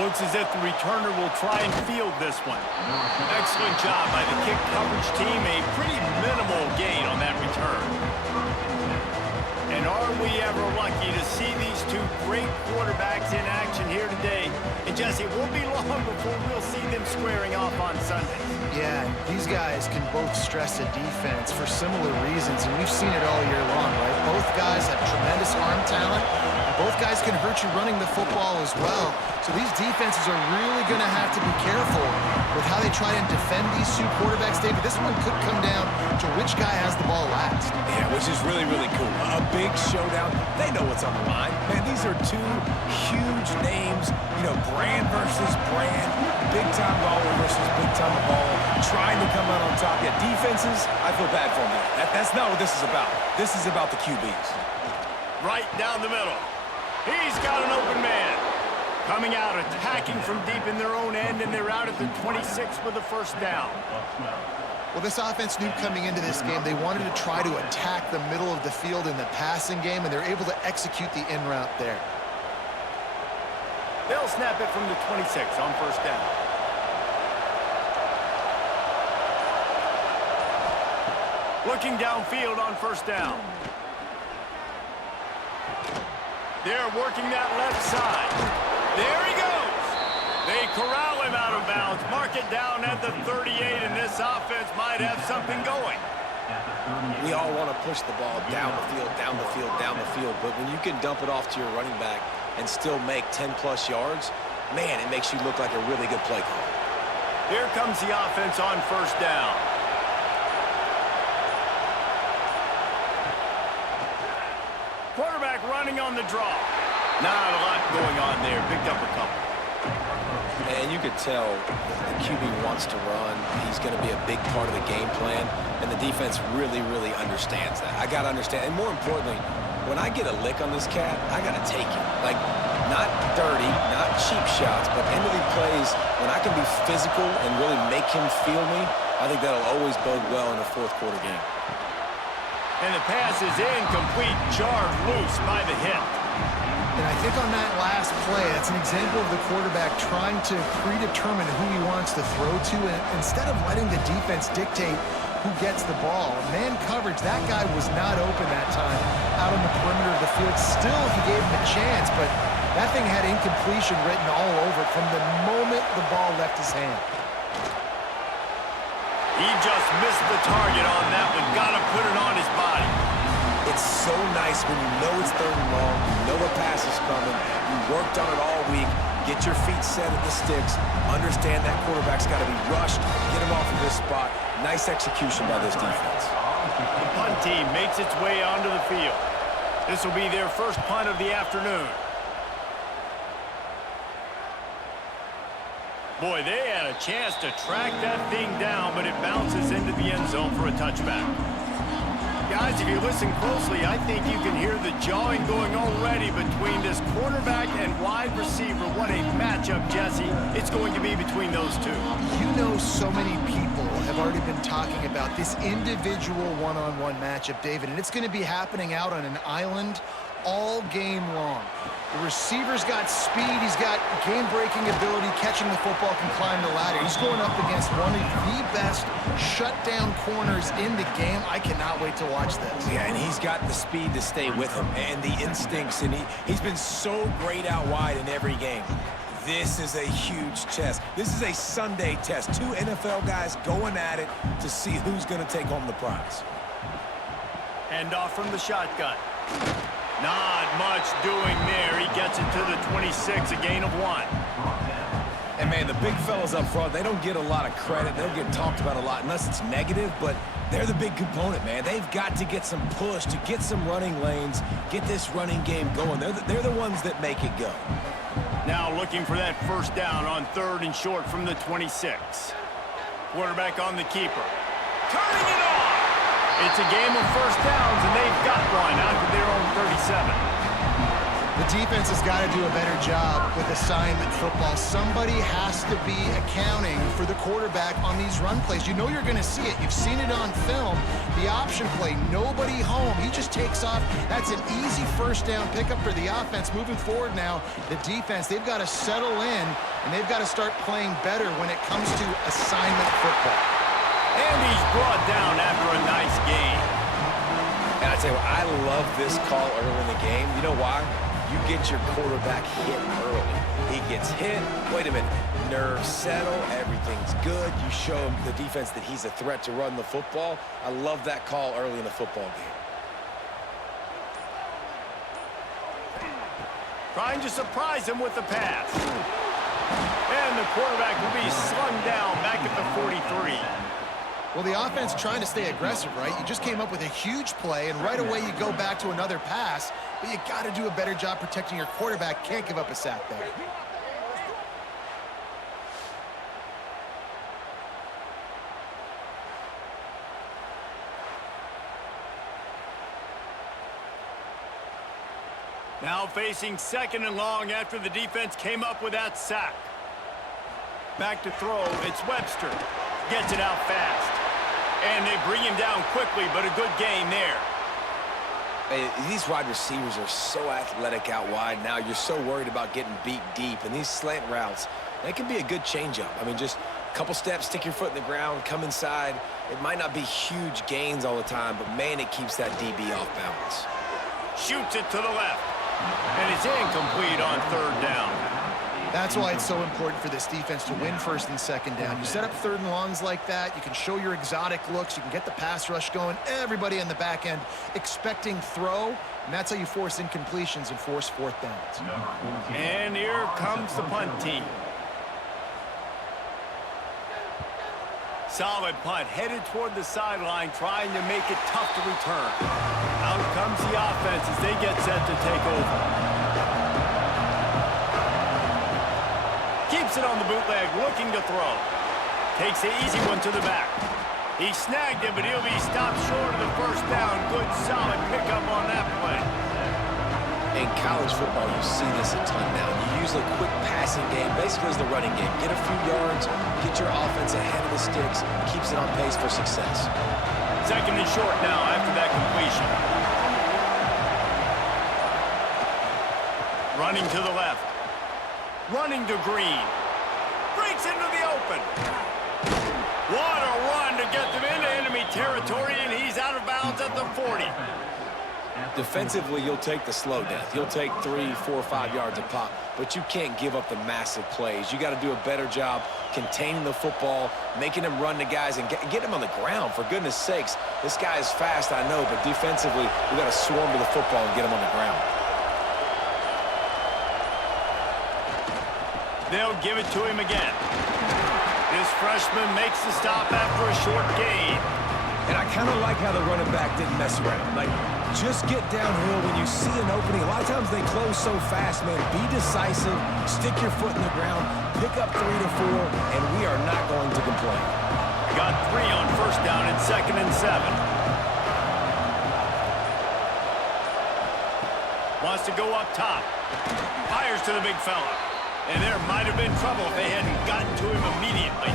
Looks as if the returner will try and field this one. Excellent job by the kick coverage team. A pretty minimal gain on that return. And are we ever lucky to see these two great quarterbacks in action here today? And Jesse, it won't be long before we'll see them squaring off on Sundays. Yeah, these guys can both stress a defense for similar reasons, and we've seen it all year long, right? Both guys have tremendous arm talent, and both guys can hurt you running the football as well. So these defenses are really going to have to be careful with how they try and defend these two quarterbacks, David. This one could come down to which guy has the ball last. Yeah, which is really, really cool. A big showdown. They know what's on the line. Man, these are two huge names, you know, brand versus brand, big-time baller versus big-time baller, trying to come out on top. Yeah, defenses, I feel bad for them. That's not what this is about. This is about the QBs. Right down the middle. He's got an open man. Coming out, attacking from deep in their own end, and they're out at the 26 with the first down. Well, this offense knew coming into this game they wanted to try to attack the middle of the field in the passing game, and they're able to execute the in route there. They'll snap it from the 26 on first down. Looking downfield on first down. They're working that left side. There he goes. They corral him out of bounds. Mark it down at the 38, and this offense might have something going. We all want to push the ball down the field, down the field, down the field, but when you can dump it off to your running back and still make 10-plus yards, man, it makes you look like a really good play call. Here comes the offense on first down. Quarterback running on the draw. Not a lot going on there. Picked up a couple. And you could tell the QB wants to run. He's going to be a big part of the game plan, and the defense really, really understands that. I got to understand, and more importantly, when I get a lick on this cat, I got to take it. Like, not dirty, not cheap shots, but end-of-the plays, when I can be physical and really make him feel me, I think that'll always bode well in a fourth-quarter game. And the pass is incomplete, jarred loose by the hip. And I think on that last play, that's an example of the quarterback trying to predetermine who he wants to throw to, and instead of letting the defense dictate who gets the ball. Man coverage, that guy was not open that time out on the perimeter of the field. Still, he gave him a chance, but that thing had incompletion written all over it from the moment the ball left his hand. He just missed the target on that one. Got to put it on his body. It's so nice when you know it's third and long, you know a pass is coming, you worked on it all week, get your feet set at the sticks, understand that quarterback's got to be rushed, get him off of this spot. Nice execution by this defense. The punt team makes its way onto the field. This will be their first punt of the afternoon. Boy, they had a chance to track that thing down, but it bounces into the end zone for a touchback. Guys, if you listen closely, I think you can hear the jawing going already between this quarterback and wide receiver. What a matchup, Jesse, it's going to be between those two. You know, so many people have already been talking about this individual one-on-one matchup, David, and it's going to be happening out on an island all game long. The receiver's got speed, he's got game-breaking ability, catching the football, can climb the ladder. He's going up against one of the best shutdown corners in the game. I cannot wait to watch this. Yeah, and he's got the speed to stay with him and the instincts, and he's been so great out wide in every game. This is a huge test. This is a Sunday test. Two NFL guys going at it to see who's going to take home the prize. Hand off from the shotgun. Not much doing there. He gets it to the 26, a gain of 1. And, man, the big fellas up front, they don't get a lot of credit. They don't get talked about a lot unless it's negative, but they're the big component, man. They've got to get some push, to get some running lanes, get this running game going. They're the ones that make it go. Now looking for that first down on 3rd and short from the 26. Quarterback on the keeper. Turning it on! It's a game of first downs, and they've got one out to their own 37. The defense has got to do a better job with assignment football. Somebody has to be accounting for the quarterback on these run plays. You know you're going to see it. You've seen it on film. The option play, nobody home. He just takes off. That's an easy first down pickup for the offense. Moving forward now, the defense, they've got to settle in, and they've got to start playing better when it comes to assignment football. And he's brought down after a nice game. And I tell you what, I love this call early in the game. You know why? You get your quarterback hit early. He gets hit. Wait a minute. Nerves settle. Everything's good. You show him, the defense, that he's a threat to run the football. I love that call early in the football game. Trying to surprise him with the pass. And the quarterback will be slung down back at the 43. Well, the offense trying to stay aggressive, right? You just came up with a huge play, and right away you go back to another pass, but you got to do a better job protecting your quarterback. Can't give up a sack there. Now facing second and long after the defense came up with that sack. Back to throw, it's Webster. Gets it out fast. And they bring him down quickly, but a good gain there. Hey, these wide receivers are so athletic out wide now. You're so worried about getting beat deep. And these slant routes, they can be a good changeup. I mean, just a couple steps, stick your foot in the ground, come inside. It might not be huge gains all the time, but, man, it keeps that DB off balance. Shoots it to the left. And it's incomplete on third down. That's why it's so important for this defense to win first and second down. You set up third and longs like that, you can show your exotic looks, you can get the pass rush going, everybody on the back end expecting throw, and that's how you force incompletions and force fourth downs. And here comes the punt team. Solid punt, headed toward the sideline, trying to make it tough to return. Out comes the offense as they get set to take over. Keeps it on the bootleg, looking to throw. Takes the easy one to the back. He snagged it, but he'll be stopped short of the first down. Good, solid pickup on that play. In college football, you see this a ton now. You use a quick passing game, basically as the running game. Get a few yards, get your offense ahead of the sticks, keeps it on pace for success. Second and short now after that completion. Running to the left. Running to Green. Breaks into the open. What a run to get them into enemy territory, and he's out of bounds at the 40. Defensively, you'll take the slow death. You'll take 3, 4, 5 yards a pop, but you can't give up the massive plays. You got to do a better job containing the football, making them run the guys, and get them on the ground. For goodness sakes, this guy is fast, I know, but defensively, we got to swarm to the football and get him on the ground. They'll give it to him again. This freshman makes the stop after a short gain. And I kind of like how the running back didn't mess around. Like, just get downhill when you see an opening. A lot of times they close so fast, man. Be decisive, stick your foot in the ground, pick up 3 to 4, and we are not going to complain. Got 3 on first down and second and 7. Wants to go up top. Fires to the big fella. And there might have been trouble if they hadn't gotten to him immediately.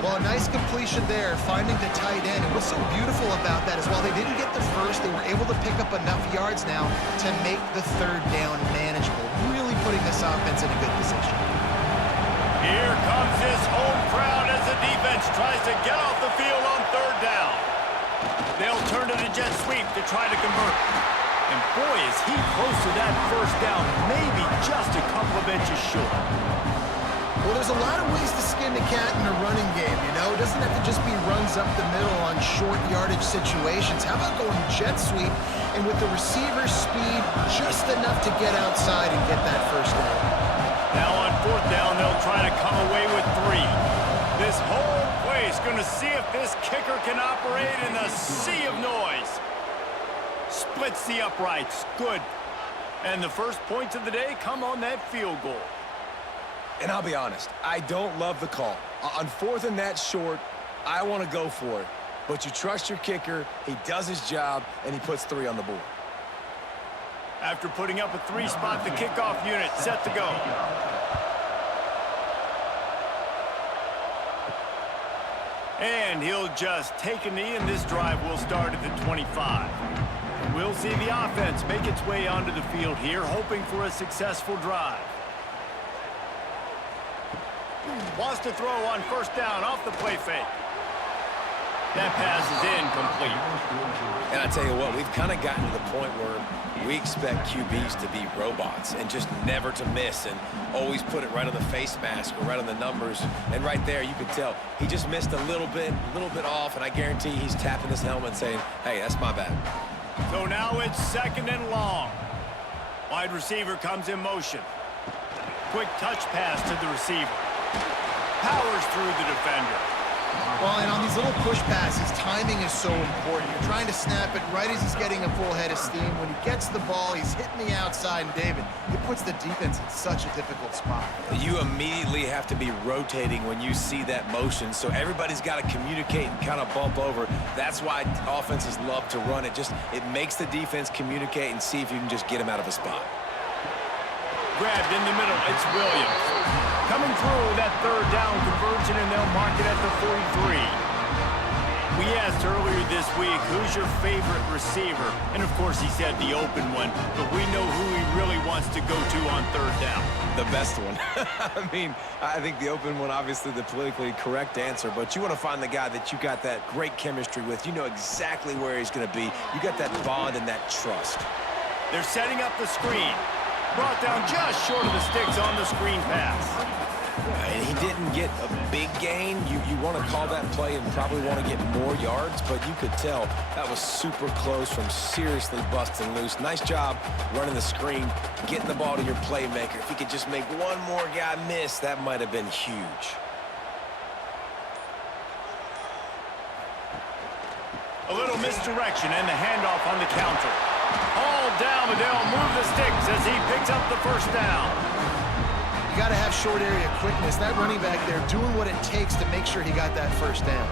Well, a nice completion there, finding the tight end. And what's so beautiful about that is while they didn't get the first, they were able to pick up enough yards now to make the third down manageable, really putting this offense in a good position. Here comes this home crowd as the defense tries to get off the field on third down. They'll turn to the jet sweep to try to convert. And boy, is he close to that first down, maybe just a couple of inches short. Well, there's a lot of ways to skin the cat in a running game, you know? It doesn't have to just be runs up the middle on short yardage situations. How about going jet sweep and with the receiver's speed just enough to get outside and get that first down? Now on fourth down, they'll try to come away with 3. This whole place going to see if this kicker can operate in the sea of noise. Splits the uprights. Good. And the first points of the day come on that field goal. And I'll be honest, I don't love the call. On fourth and that short, I want to go for it. But you trust your kicker, he does his job, and he puts 3 on the board. After putting up a 3-spot, the kickoff unit set to go. And he'll just take a knee, and this drive will start at the 25. We'll see the offense make its way onto the field here, hoping for a successful drive. Wants to throw on first down off the play fake. That pass is incomplete. And I tell you what, we've kind of gotten to the point where we expect QBs to be robots and just never to miss and always put it right on the face mask or right on the numbers. And right there, you could tell he just missed a little bit off, and I guarantee he's tapping his helmet saying, hey, that's my bad. So now it's 2nd and long. Wide receiver comes in motion. Quick touch pass to the receiver. Powers through the defender. Well, and on these little push passes, timing is so important. You're trying to snap it right as he's getting a full head of steam. When he gets the ball, he's hitting the outside, and David, it puts the defense in such a difficult spot. You immediately have to be rotating when you see that motion, so everybody's got to communicate and kind of bump over. That's why offenses love to run it. It makes the defense communicate and see if you can just get him out of a spot. Grabbed in the middle, it's Williams. Coming through that 3rd down conversion, and they'll mark it at the 43. We asked earlier this week, who's your favorite receiver? And of course he said the open one, but we know who he really wants to go to on 3rd down. The best one. I mean, I think the open one, obviously the politically correct answer, but you want to find the guy that you got that great chemistry with. You know exactly where he's going to be. You got that bond and that trust. They're setting up the screen. Brought down just short of the sticks on the screen pass. And he didn't get a big gain. You want to call that play and probably want to get more yards, but you could tell that was super close from seriously busting loose. Nice job running the screen, getting the ball to your playmaker. If he could just make one more guy miss, that might have been huge. A little misdirection and the handoff on the counter. All down, but they'll move the sticks as he picks up the 1st down. You got to have short area quickness. That running back there doing what it takes to make sure he got that 1st down.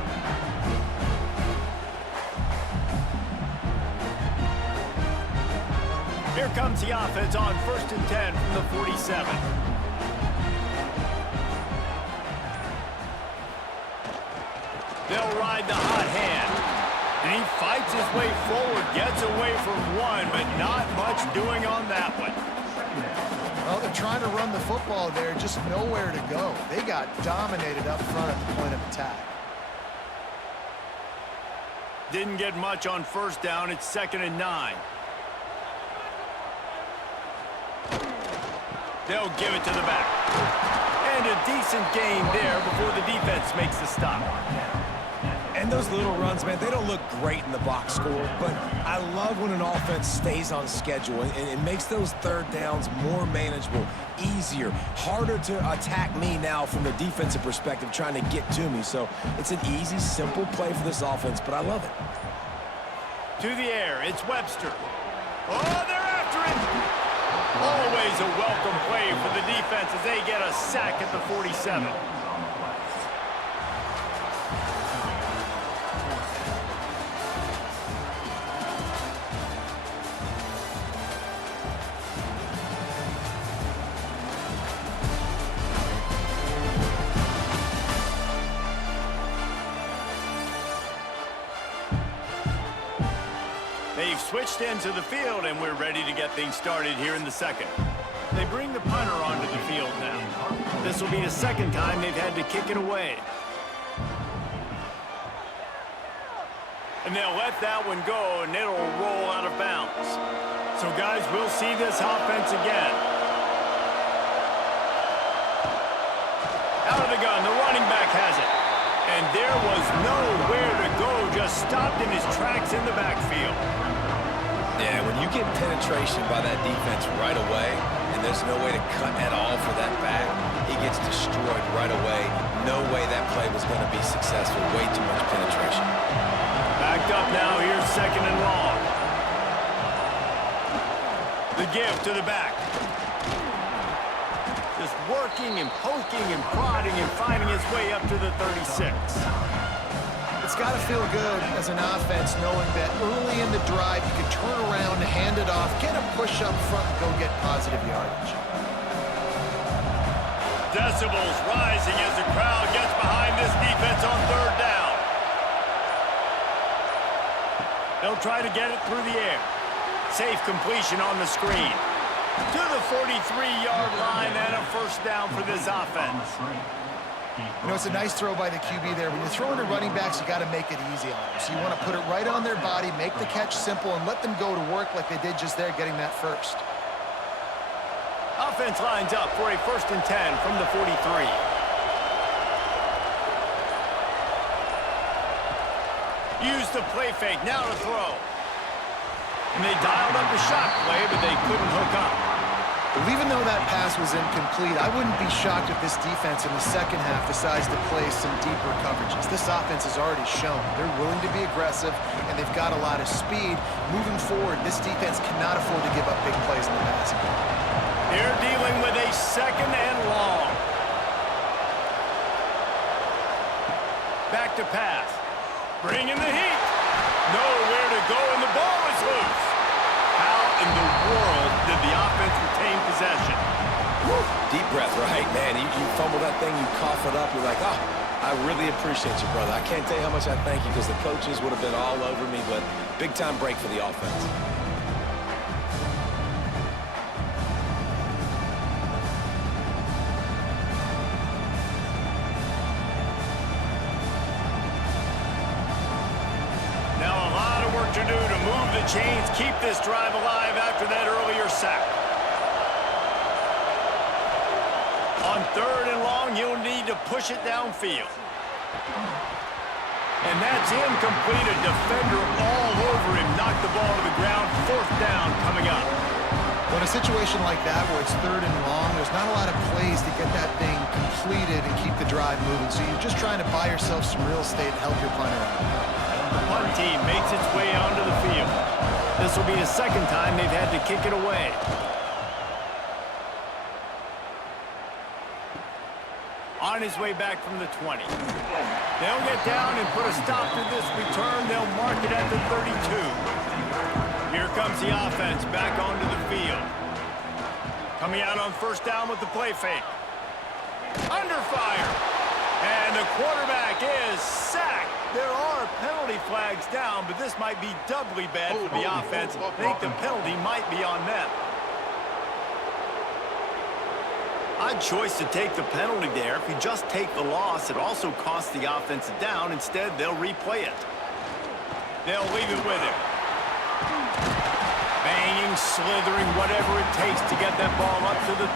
Here comes the offense on 1st and 10 from the 47. They'll ride the hot hand. And he fights his way forward, gets away from one, but not much doing on that one. Well, they're trying to run the football there, just nowhere to go. They got dominated up front at the point of attack. Didn't get much on 1st down. It's 2nd and 9. They'll give it to the back. And a decent gain there before the defense makes the stop. And those little runs, man, they don't look great in the box score, but I love when an offense stays on schedule and it makes those 3rd downs more manageable, easier, harder to attack me now from the defensive perspective trying to get to me. So it's an easy, simple play for this offense, but I love it. To the air, it's Webster. Oh, they're after him. Always a welcome play for the defense as they get a sack at the 47. They've switched into the field, and we're ready to get things started here in the 2nd. They bring the punter onto the field now. This will be the 2nd time they've had to kick it away. And they'll let that one go, and it'll roll out of bounds. So, guys, we'll see this offense again. Out of the gun, the running back has it. And there was nowhere to go, just stopped in his tracks in the backfield. Yeah, when you get penetration by that defense right away, and there's no way to cut at all for that back, he gets destroyed right away. No way that play was going to be successful. Way too much penetration. Backed up now, here's 2nd and long. The give to the back. Just working and poking and prodding and finding his way up to the 36. It's It's got to feel good as an offense knowing that early in the drive you can turn around, hand it off, get a push up front, and go get positive yardage. Decibels rising as the crowd gets behind this defense on third down. They'll try to get it through the air. Safe completion on the screen. To the 43-yard line and a first down for this offense. You know, it's a nice throw by the QB there. When you're throwing to running backs, you got to make it easy on them. So you want to put it right on their body, make the catch simple, and let them go to work like they did just there, getting that first. Offense lines up for a 1st and 10 from the 43. Use the play fake, now to throw. And they dialed up a shot play, but they couldn't hook up. Well, even though that pass was incomplete, I wouldn't be shocked if this defense in the second half decides to play some deeper coverages. This offense has already shown they're willing to be aggressive, and they've got a lot of speed. Moving forward, this defense cannot afford to give up big plays in the passing game. They're dealing with a 2nd and long. Back to pass. Bringing the heat. Nowhere to go, and the ball is loose. How in the world did the offense retain possession? Woo. Deep breath, right, man? You fumble that thing, you cough it up, you're like, oh, I really appreciate you, brother. I can't tell you how much I thank you because the coaches would have been all over me, but big-time break for the offense. To do to move the chains, keep this drive alive after that earlier sack. On 3rd and long, you'll need to push it downfield. And that's incomplete. A defender all over him. Knocked the ball to the ground. 4th down coming up. Well, in a situation like that where it's 3rd and long, there's not a lot of plays to get that thing completed and keep the drive moving. So you're just trying to buy yourself some real estate and help your punter out. The punt team makes its way onto the field. This will be the 2nd time they've had to kick it away. On his way back from the 20. They'll get down and put a stop to this return. They'll mark it at the 32. Here comes the offense back onto the field. Coming out on 1st down with the play fake. Under fire. And the quarterback is sacked. There are penalty flags down, but this might be doubly bad for the offense. I think the penalty might be on them. Odd choice to take the penalty there. If you just take the loss, it also costs the offense a down. Instead, they'll replay it. They'll leave it with him. Banging, slithering, whatever it takes to get that ball up to the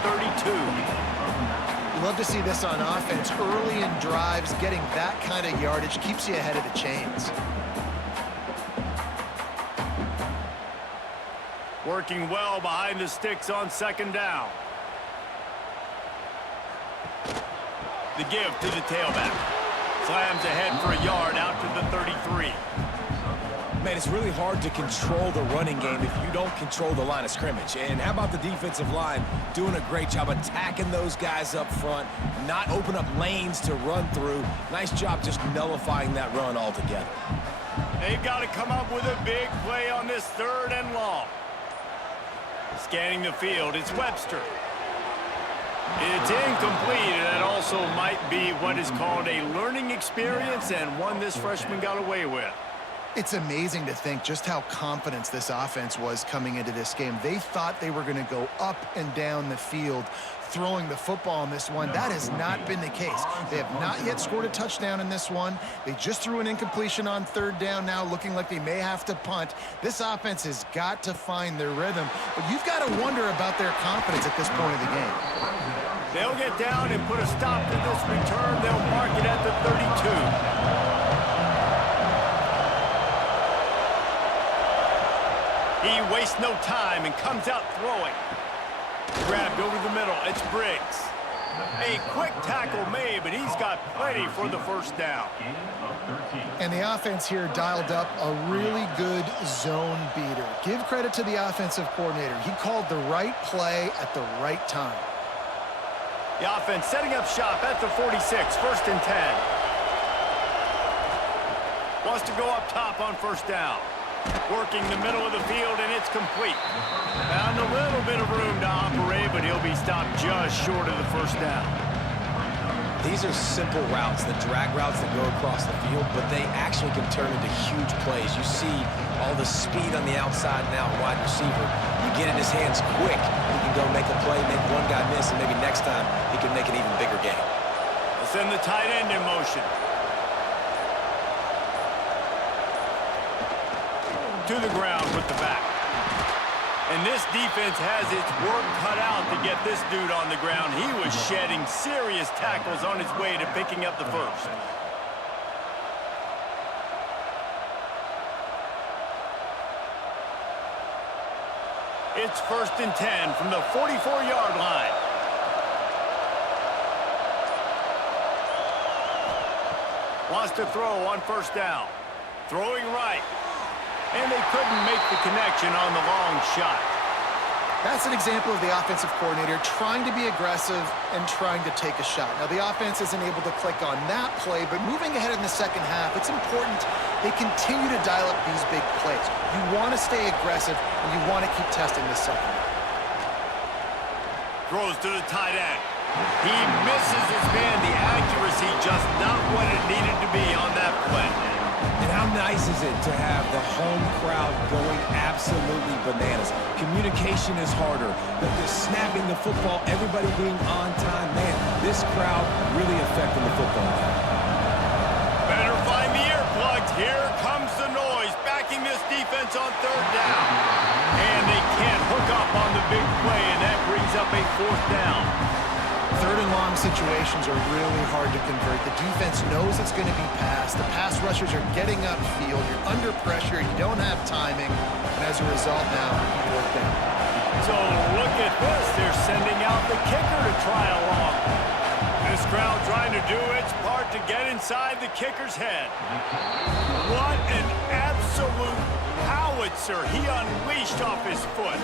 32. You love to see this on offense. Early in drives, getting that kind of yardage keeps you ahead of the chains. Working well behind the sticks on 2nd down. The give to the tailback. Slams ahead for a yard out to the 33. Man, it's really hard to control the running game if you don't control the line of scrimmage. And how about the defensive line doing a great job attacking those guys up front, not open up lanes to run through. Nice job just nullifying that run altogether. They've got to come up with a big play on this 3rd and long. Scanning the field, it's Webster. It's incomplete, and that also might be what is called a learning experience and one this freshman got away with. It's amazing to think just how confident this offense was coming into this game. They thought they were going to go up and down the field throwing the football in this one. That has not been the case. They have not yet scored a touchdown in this one. They just threw an incompletion on 3rd down now, looking like they may have to punt. This offense has got to find their rhythm, but you've got to wonder about their confidence at this point of the game. They'll get down and put a stop to this return. They'll mark it at the 32. He wastes no time and comes out throwing. Grabbed over the middle. It's Briggs. A quick tackle made, but he's got plenty for the 1st down. And the offense here dialed up a really good zone beater. Give credit to the offensive coordinator. He called the right play at the right time. The offense setting up shop at the 46, 1st and 10. Wants to go up top on first down. Working the middle of the field, and it's complete. Found a little bit of room to operate, but he'll be stopped just short of the first down. These are simple routes, the drag routes that go across the field, but they actually can turn into huge plays. You see all the speed on the outside now, wide receiver. You get in his hands quick, he can go make a play, make one guy miss, and maybe next time he can make an even bigger game. Let's send the tight end in motion. To the ground with the back. And this defense has its work cut out to get this dude on the ground. He was shedding serious tackles on his way to picking up the first. It's 1st and 10 from the 44-yard line. Wants to throw on first down. Throwing right. And they couldn't make the connection on the long shot. That's an example of the offensive coordinator trying to be aggressive and trying to take a shot. Now, the offense isn't able to click on that play, but moving ahead in the second half, it's important they continue to dial up these big plays. You want to stay aggressive, and you want to keep testing the second. Throws to the tight end. He misses his man. The accuracy just not what it needed to be on that play. And how nice is it to have the home crowd going absolutely bananas? Communication is harder. The snapping the football, everybody being on time. Man, this crowd really affecting the football. Better find the earplugs. Here comes the noise, backing this defense on third down. And they can't hook up on the big play, and that brings up a fourth down. Third and long situations are really hard to convert. The defense knows it's going to be passed. The pass rushers are getting upfield. You're under pressure. You don't have timing. And as a result now, fourth down. So look at this. They're sending out the kicker to try along. This crowd trying to do its part to get inside the kicker's head. What an absolute howitzer he unleashed off his foot.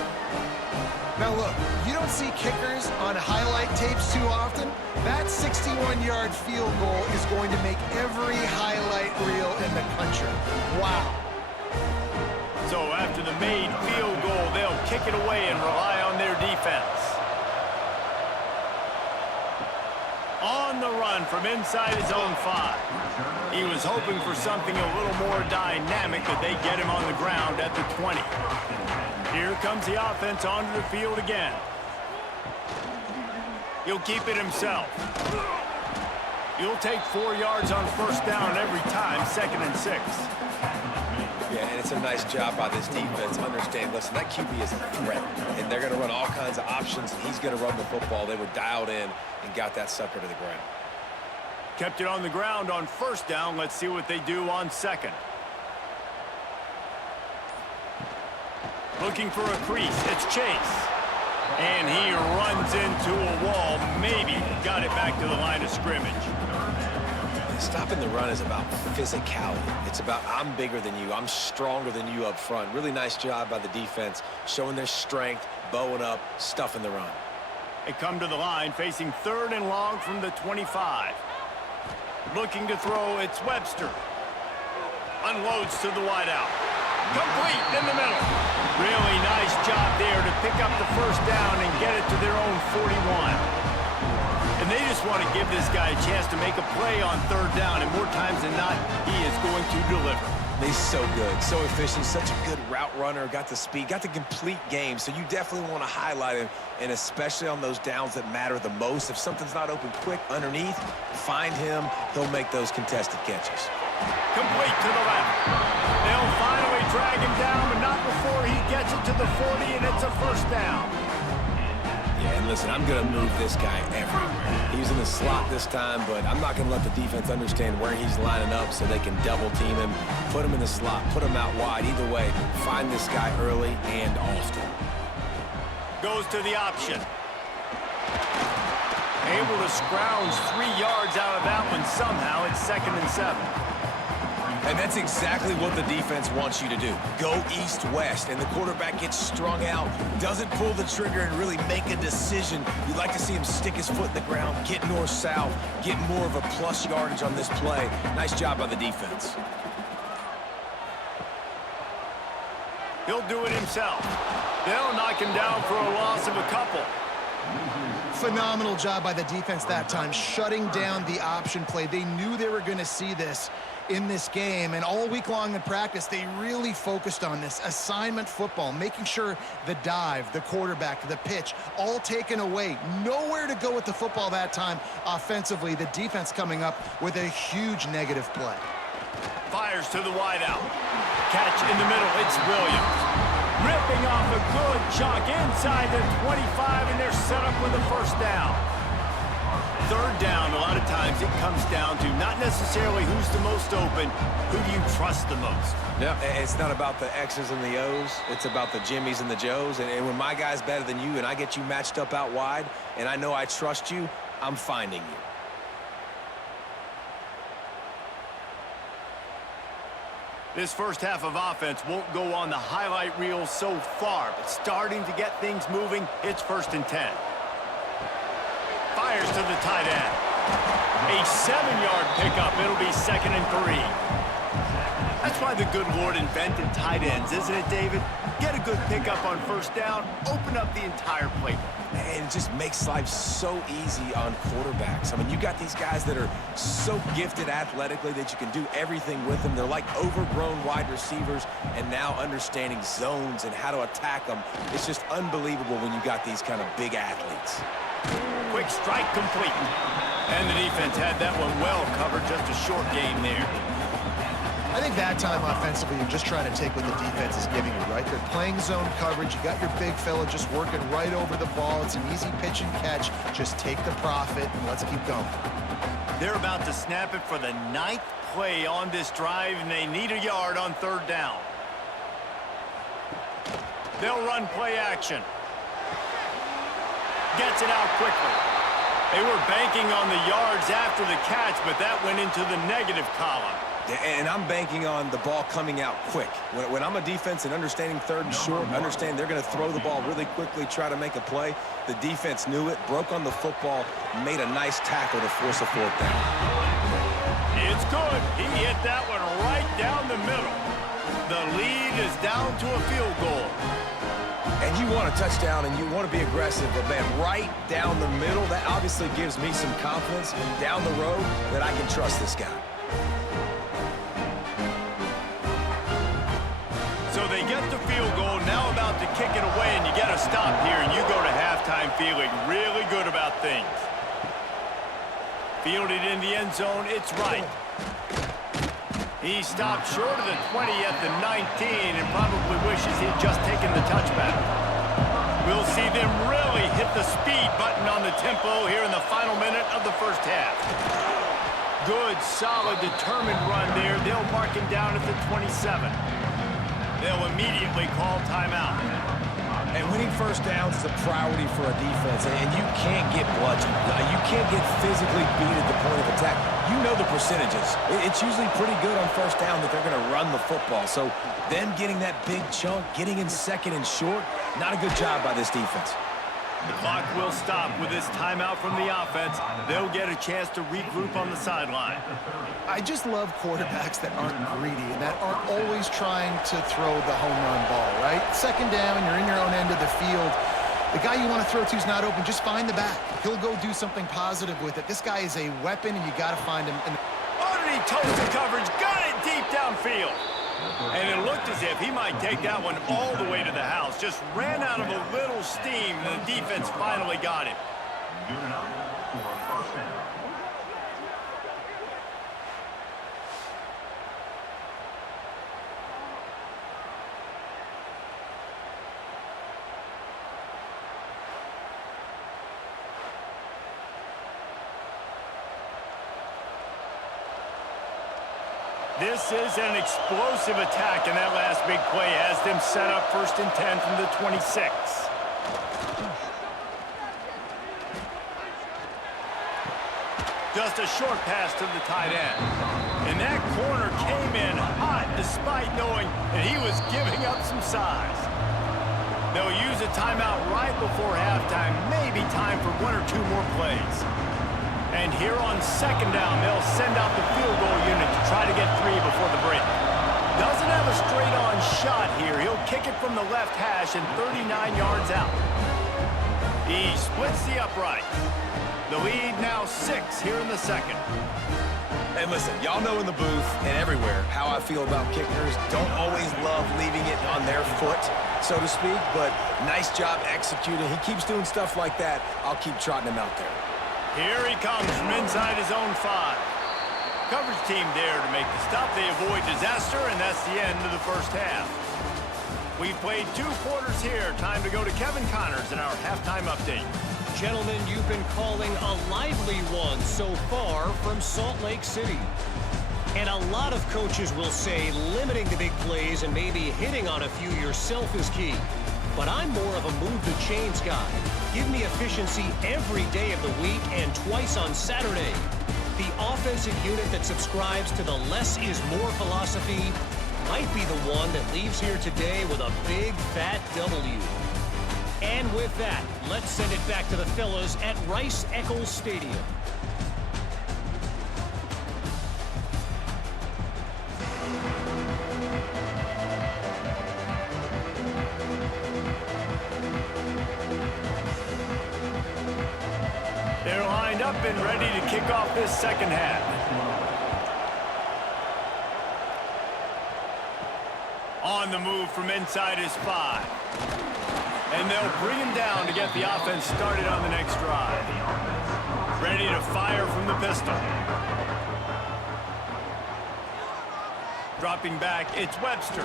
Now look, you don't see kickers on highlight tapes too often. That 61-yard field goal is going to make every highlight reel in the country. Wow. So after the made field goal, they'll kick it away and rely on their defense. On the run from inside his own 5. He was hoping for something a little more dynamic, but they get him on the ground at the 20. Here comes the offense onto the field again. He'll keep it himself. He'll take 4 yards on first down every time, 2nd and 6. Yeah, and it's a nice job by this defense. Understand, listen, that QB is a threat, and they're going to run all kinds of options, and he's going to run the football. They were dialed in and got that sucker to the ground. Kept it on the ground on first down. Let's see what they do on second. Looking for a crease. It's Chase. And he runs into a wall. Maybe got it back to the line of scrimmage. Stopping the run is about physicality. It's about I'm bigger than you. I'm stronger than you up front. Really nice job by the defense, showing their strength, bowing up, stuffing the run. They come to the line, facing 3rd and long from the 25. Looking to throw, it's Webster. Unloads to the wideout. Complete in the middle. Really nice job there to pick up the first down and get it to their own 41. And they just want to give this guy a chance to make a play on 3rd down, and more times than not, he is going to deliver. He's so good, so efficient, such a good route runner, got the speed, got the complete game, so you definitely want to highlight him, and especially on those downs that matter the most. If something's not open quick underneath, find him, he'll make those contested catches. Complete to the left. They'll finally drag him down, but not before he gets it to the 40, and it's a first down. Yeah, and listen, I'm going to move this guy everywhere. He's in the slot this time, but I'm not going to let the defense understand where he's lining up so they can double team him, put him in the slot, put him out wide. Either way, find this guy early and often. Goes to the option. Able to scrounge 3 yards out of that one somehow. It's 2nd and 7. And that's exactly what the defense wants you to do. Go east-west, and the quarterback gets strung out, doesn't pull the trigger and really make a decision. You'd like to see him stick his foot in the ground, get north-south, get more of a plus yardage on this play. Nice job by the defense. He'll do it himself. They'll knock him down for a loss of a couple. Phenomenal job by the defense that time, shutting down the option play. They knew they were going to see this in this game, and all week long in practice, they really focused on this assignment football, making sure the dive, the quarterback, the pitch, all taken away. Nowhere to go with the football that time offensively. The defense coming up with a huge negative play. Fires to the wideout. Catch in the middle. It's Williams. Ripping off a good chunk inside the 25, and they're set up with a first down. Third down, a lot of times it comes down to not necessarily who's the most open, who do you trust the most. Yeah, it's not about the X's and the O's. It's about the Jimmies and the Joes. And when my guy's better than you and I get you matched up out wide and I know I trust you, I'm finding you. This first half of offense won't go on the highlight reel so far, but starting to get things moving, it's 1st and 10. Fires to the tight end. A 7-yard pickup. It'll be 2nd and 3. That's why the good Lord invented tight ends, isn't it, David? Get a good pickup on first down, open up the entire playbook. And it just makes life so easy on quarterbacks. I mean, you got these guys that are so gifted athletically that you can do everything with them. They're like overgrown wide receivers, and now understanding zones and how to attack them. It's just unbelievable when you got these kind of big athletes. Quick strike complete. And the defense had that one well covered, just a short game there. I think that time offensively, you're just trying to take what the defense is giving you, right? They're playing zone coverage. You got your big fella just working right over the ball. It's an easy pitch and catch. Just take the profit and let's keep going. They're about to snap it for the 9th play on this drive, and they need a yard on 3rd down. They'll run play action. Gets it out quickly. They were banking on the yards after the catch, but that went into the negative column. And I'm banking on the ball coming out quick. When I'm a defense and understanding 3rd and short, understand they're going to throw the ball really quickly, try to make a play. The defense knew it, broke on the football, made a nice tackle to force a 4th down. It's good. He hit that one right down the middle. The lead is down to a field goal. And you want a touchdown and you want to be aggressive, but man, right down the middle, that obviously gives me some confidence down the road that I can trust this guy. So they get the field goal, now about to kick it away, and you get a stop here, and you go to halftime feeling really good about things. Fielded in the end zone, it's right. He stopped short of the 20 at the 19 and probably wishes he had just taken the touchback. We'll see them really hit the speed button on the tempo here in the final minute of the first half. Good, solid, determined run there. They'll mark him down at the 27. They'll immediately call timeout. And winning first downs is a priority for a defense, and you can't get bludgeoned. You can't get physically beat at the point of attack. You know the percentages. It's usually pretty good on first down that they're going to run the football. So them getting that big chunk, getting in 2nd and short, not a good job by this defense. The clock will stop with this timeout from the offense. They'll get a chance to regroup on the sideline. I just love quarterbacks that aren't greedy and that aren't always trying to throw the home run ball, right? 2nd down, you're in your own end of the field. The guy you want to throw to is not open. Just find the back. He'll go do something positive with it. This guy is a weapon, and you got to find him. Underneath toasted coverage, got it deep downfield. And it looked as if he might take that one all the way to the house. Just ran out of a little steam, and the defense finally got him. This is an explosive attack, and that last big play has them set up 1st and 10 from the 26. Just a short pass to the tight end. And that corner came in hot despite knowing that he was giving up some size. They'll use a timeout right before halftime, maybe time for 1 or 2 more plays. And here on 2nd down, they'll send out the field goal unit to try to get 3 before the break. Doesn't have a straight-on shot here. He'll kick it from the left hash and 39 yards out. He splits the upright. The lead now 6 here in the second. And listen, y'all know in the booth and everywhere how I feel about kickers. Don't always love leaving it on their foot, so to speak, but nice job executing. He keeps doing stuff like that. I'll keep trotting him out there. Here he comes from inside his own 5. Coverage team there to make the stop. They avoid disaster, and that's the end of the first half. We've played 2 quarters here. Time to go to Kevin Connors in our halftime update. Gentlemen, you've been calling a lively one so far from Salt Lake City. And a lot of coaches will say limiting the big plays and maybe hitting on a few yourself is key. But I'm more of a move the chains guy. Give me efficiency every day of the week and twice on Saturday. The offensive unit that subscribes to the less is more philosophy might be the one that leaves here today with a big fat W. And with that, let's send it back to the fellas at Rice-Eccles Stadium. They're lined up and ready to kick off this second half. On the move from inside his 5. And they'll bring him down to get the offense started on the next drive. Ready to fire from the pistol. Dropping back, it's Webster.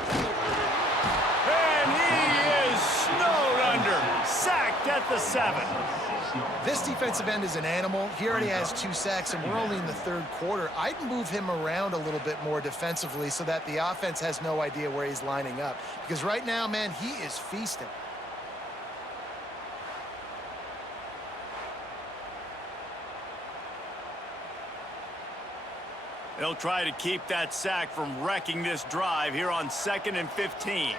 And he is snowed under. Sacked at the 7. This defensive end is an animal. He already has 2 sacks, and we're only in the 3rd quarter. I'd move him around a little bit more defensively so that the offense has no idea where he's lining up. Because right now, man, he is feasting. They'll try to keep that sack from wrecking this drive here on 2nd and 15.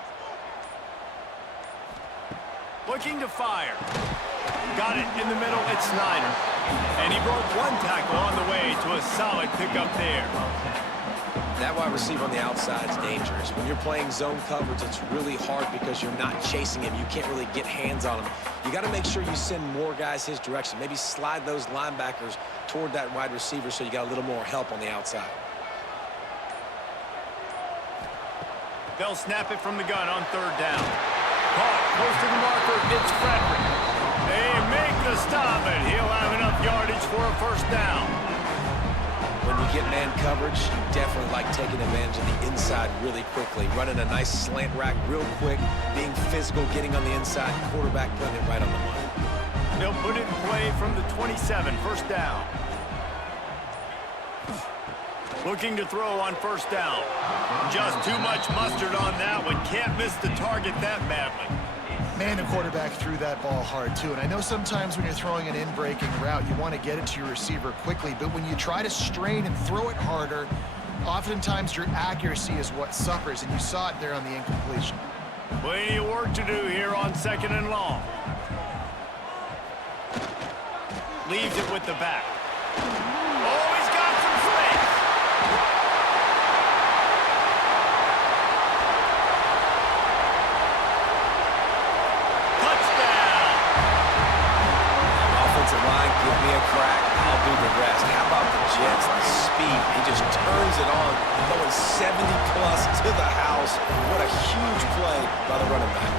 Looking to fire. Got it in the middle, it's Snyder. And he broke 1 tackle on the way to a solid pickup there. That wide receiver on the outside is dangerous. When you're playing zone coverage, it's really hard because you're not chasing him. You can't really get hands on him. You got to make sure you send more guys his direction. Maybe slide those linebackers toward that wide receiver so you got a little more help on the outside. They'll snap it from the gun on 3rd down. Caught close to the marker, it's Frederick. They make the stop, and he'll have enough yardage for a 1st down. When you get man coverage, you definitely like taking advantage of the inside really quickly. Running a nice slant rack real quick, being physical, getting on the inside, quarterback putting it right on the money. They'll put it in play from the 27, 1st down. Looking to throw on 1st down. Just too much mustard on that one. Can't miss the target that badly. Man, the quarterback threw that ball hard, too. And I know sometimes when you're throwing an in-breaking route, you want to get it to your receiver quickly. But when you try to strain and throw it harder, oftentimes your accuracy is what suffers. And you saw it there on the incompletion. Plenty of work to do here on 2nd and long. Leaves it with the back. Oh, he's got some space. Line, give me a crack, I'll do the rest. How about the Jets, the speed? He just turns it on, going 70+ to the house. What a huge play by the running back.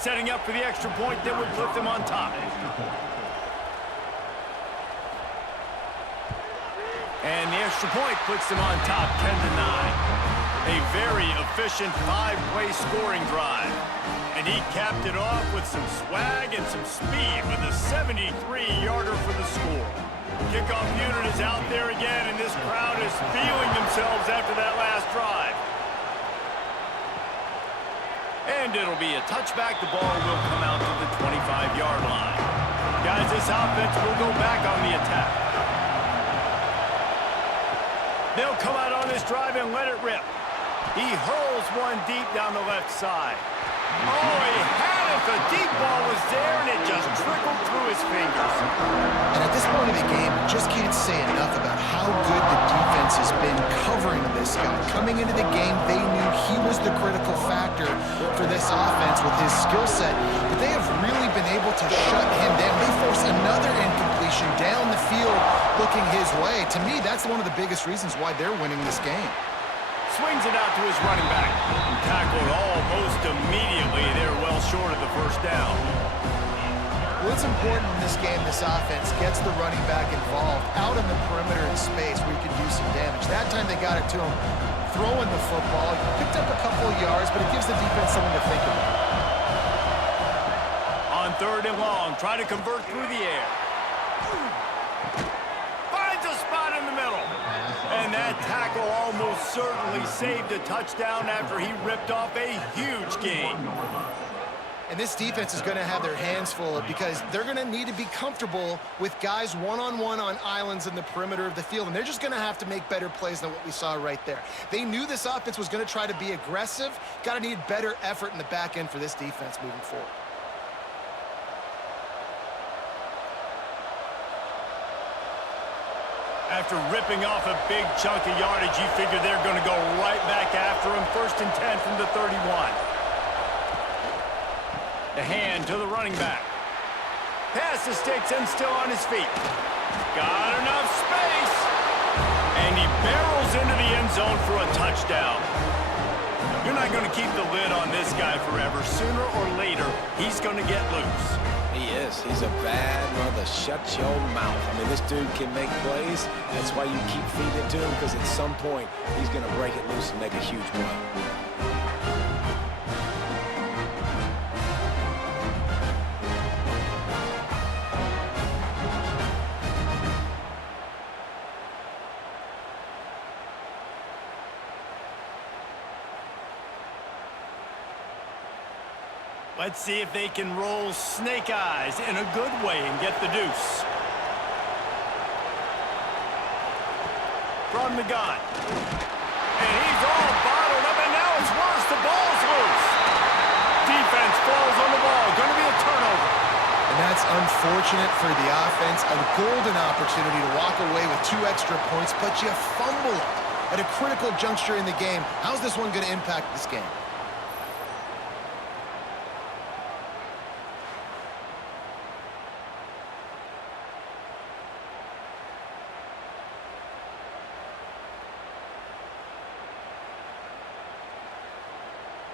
Setting up for the extra point that would put them on top. And the extra point puts them on top 10-9. A very efficient 5-play scoring drive. And he capped it off with some swag and some speed with a 73-yarder for the score. Kickoff unit is out there again, and this crowd is feeling themselves after that last drive. And it'll be a touchback. The ball will come out to the 25-yard line. Guys, this offense will go back on the attack. They'll come out on this drive and let it rip. He hurls one deep down the left side. Oh, he had it. The deep ball was there, and it just trickled through his fingers. And at this point of the game, you just can't say enough about how good the defense has been covering this guy. Coming into the game, they knew he was the critical factor for this offense with his skill set, but they have really been able to shut him down. They force another incompletion down the field looking his way. To me, that's one of the biggest reasons why they're winning this game. Swings it out to his running back. Tackled almost immediately. They're well short of the first down. Well, it's important in this game this offense gets the running back involved out in the perimeter in space where you can do some damage. That time they got it to him throwing the football. He picked up a couple of yards, but it gives the defense something to think about. On 3rd and long, trying to convert through the air. Finds a spot in the middle. And that tackle almost certainly saved a touchdown after he ripped off a huge gain. And this defense is going to have their hands full because they're going to need to be comfortable with guys one-on-one on islands in the perimeter of the field. And they're just going to have to make better plays than what we saw right there. They knew this offense was going to try to be aggressive. Got to need better effort in the back end for this defense moving forward. After ripping off a big chunk of yardage, you figure they're going to go right back after him. 1st and 10 from the 31. The hand to the running back. Pass the sticks and still on his feet. Got enough space. And he barrels into the end zone for a touchdown. You're not going to keep the lid on this guy forever. Sooner or later, he's going to get loose. He is. He's a bad mother. Shut your mouth. I mean, this dude can make plays. That's why you keep feeding it to him, because at some point, he's going to break it loose and make a huge play. Let's see if they can roll snake eyes in a good way and get the deuce. From the gun. And he's all bottled up, and now it's worse. The ball's loose. Defense falls on the ball. Going to be a turnover. And that's unfortunate for the offense. A golden opportunity to walk away with 2 extra points, but you fumble it at a critical juncture in the game. How's this one going to impact this game?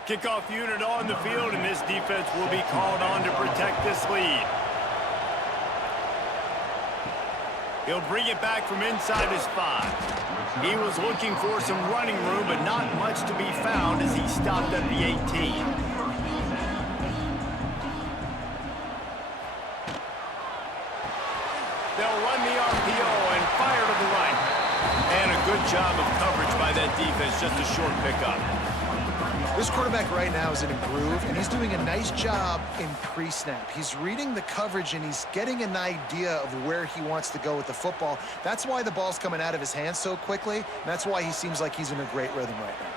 Kickoff unit on the field, and this defense will be called on to protect this lead. He'll bring it back from inside his 5. He was looking for some running room, but not much to be found as he stopped at the 18. They'll run the RPO and fire to the right. And a good job of coverage by that defense, just a short pickup. This quarterback right now is in a groove, and he's doing a nice job in pre-snap. He's reading the coverage, and he's getting an idea of where he wants to go with the football. That's why the ball's coming out of his hands so quickly, and that's why he seems like he's in a great rhythm right now.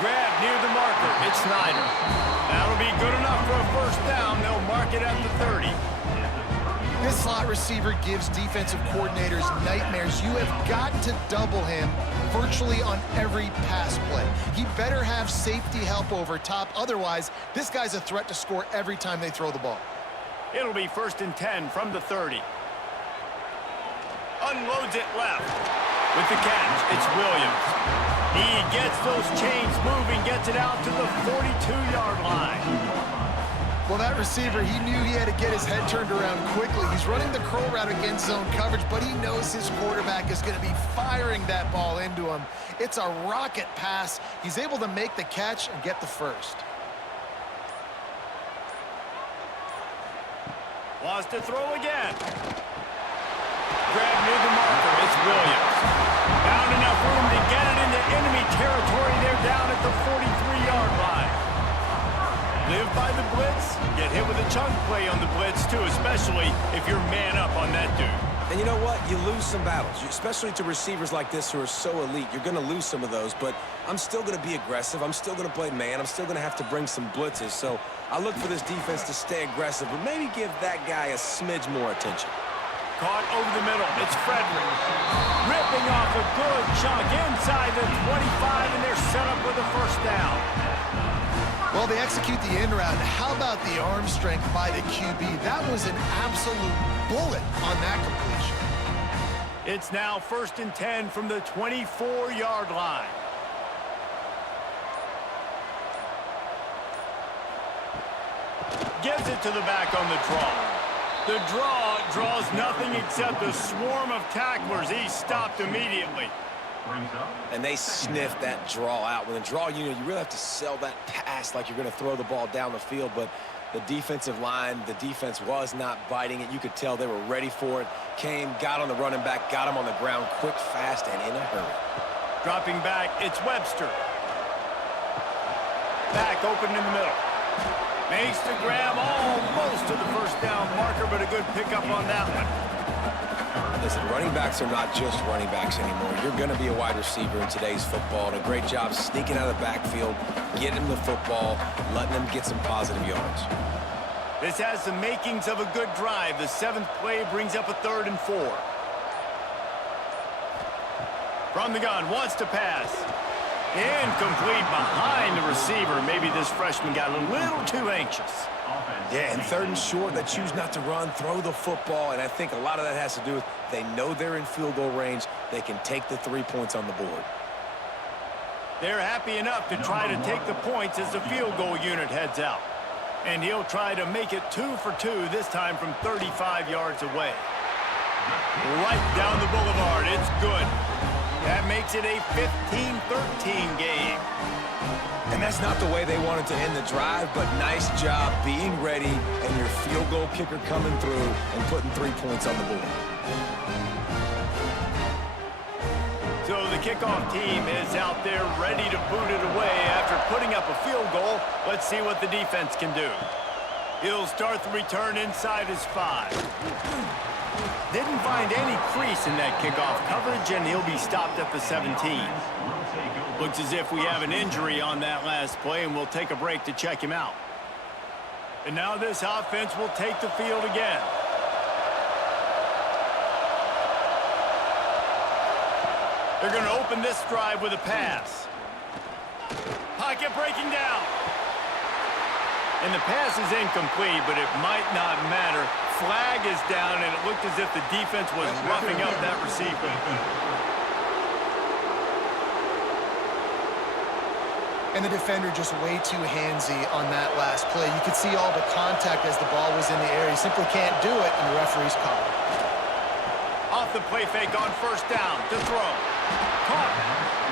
Grab near the marker. It's Snyder. That'll be good enough for a first down. They'll mark it at the 30. This slot receiver gives defensive coordinators nightmares. You have got to double him virtually on every pass play. He better have safety help over top. Otherwise, this guy's a threat to score every time they throw the ball. It'll be 1st and 10 from the 30. Unloads it left. With the catch, it's Williams. He gets those chains moving, gets it out to the 42-yard line. Well, that receiver, he knew he had to get his head turned around quickly. He's running the curl route against zone coverage, but he knows his quarterback is going to be firing that ball into him. It's a rocket pass. He's able to make the catch and get the first. Wants to throw again. Grab near the marker. It's Williams. Found enough room to get it into enemy territory. play on the blitz, too, especially if you're man up on that dude. And you know what? You lose some battles, especially to receivers like this who are so elite. You're going to lose some of those, but I'm still going to be aggressive. I'm still going to play man. I'm still going to have to bring some blitzes. So I look for this defense to stay aggressive, but maybe give that guy a smidge more attention. Caught over the middle. It's Frederick. Ripping off a good chunk inside the 25, and they're set up with a first down. Well, they execute the in route. How about the arm strength by the QB? That was an absolute bullet on that completion. It's now 1st and 10 from the 24-yard line. Gives it to the back on the draw. The draw draws nothing except a swarm of tacklers. He's stopped immediately. And they sniffed that draw out. When the draw unit, you really have to sell that pass like you're going to throw the ball down the field. But the defensive line, the defense was not biting it. You could tell they were ready for it. Came, got on the running back, got him on the ground quick, fast, and in a hurry. Dropping back, it's Webster. Back open in the middle. Makes the grab almost to the first down marker, but a good pickup on that one. Listen, running backs are not just running backs anymore. You're going to be a wide receiver in today's football, and a great job sneaking out of the backfield, getting them the football, letting them get some positive yards. This has the makings of a good drive. The 7th play brings up a 3rd and 4. From the gun, wants to pass. Incomplete behind the receiver. Maybe this freshman got a little too anxious. Yeah, and 3rd and short, they choose not to run, throw the football, and I think a lot of that has to do with they know they're in field goal range. They can take the 3 points on the board. They're happy enough to try to take the points as the field goal unit heads out. And he'll try to make it 2 for 2, this time from 35 yards away. Right down the boulevard, it's good. That makes it a 15-13 game. And that's not the way they wanted to end the drive, but nice job being ready and your field goal kicker coming through and putting 3 points on the board. So the kickoff team is out there ready to boot it away after putting up a field goal. Let's see what the defense can do. He'll start the return inside his 5. Didn't find any crease in that kickoff coverage, and he'll be stopped at the 17. Looks as if we have an injury on that last play, and we'll take a break to check him out. And now this offense will take the field again. They're going to open this drive with a pass. Pocket breaking down. And the pass is incomplete, but it might not matter. Flag is down, and it looked as if the defense was roughing up that receiver. And the defender just way too handsy on that last play. You could see all the contact as the ball was in the air. He simply can't do it, and the referee's call it. Off the play fake on 1st down to throw. Caught.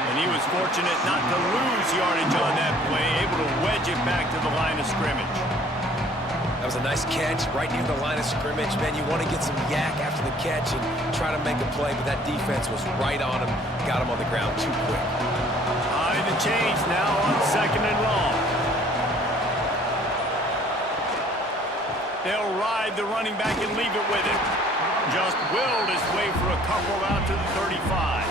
And he was fortunate not to lose yardage on that play, able to wedge it back to the line of scrimmage. That was a nice catch right near the line of scrimmage. Man, you want to get some yak after the catch and try to make a play, but that defense was right on him, got him on the ground too quick. High the change now on 2nd and long. They'll ride the running back and leave it with him. Just willed his way for a couple out to the 35.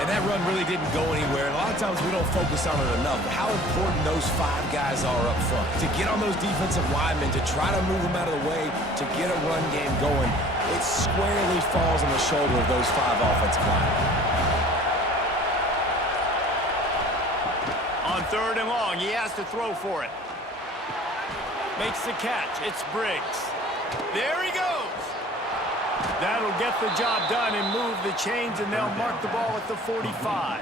And that run really didn't go anywhere. And a lot of times we don't focus on it enough. How important those 5 guys are up front. To get on those defensive linemen, to try to move them out of the way, to get a run game going, it squarely falls on the shoulder of those 5 offensive linemen. On 3rd and long, he has to throw for it. Makes the catch. It's Briggs. There he goes. That'll get the job done and move the chains, and they'll mark the ball at the 45.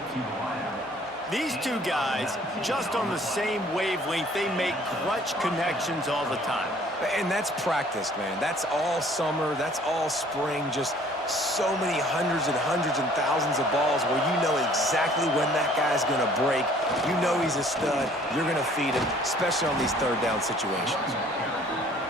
These two guys, just on the same wavelength, they make clutch connections all the time. And that's practice, man. That's all summer. That's all spring. Just so many hundreds and thousands of balls where you know exactly when that guy's going to break. You know he's a stud. You're going to feed him, especially on these 3rd down situations.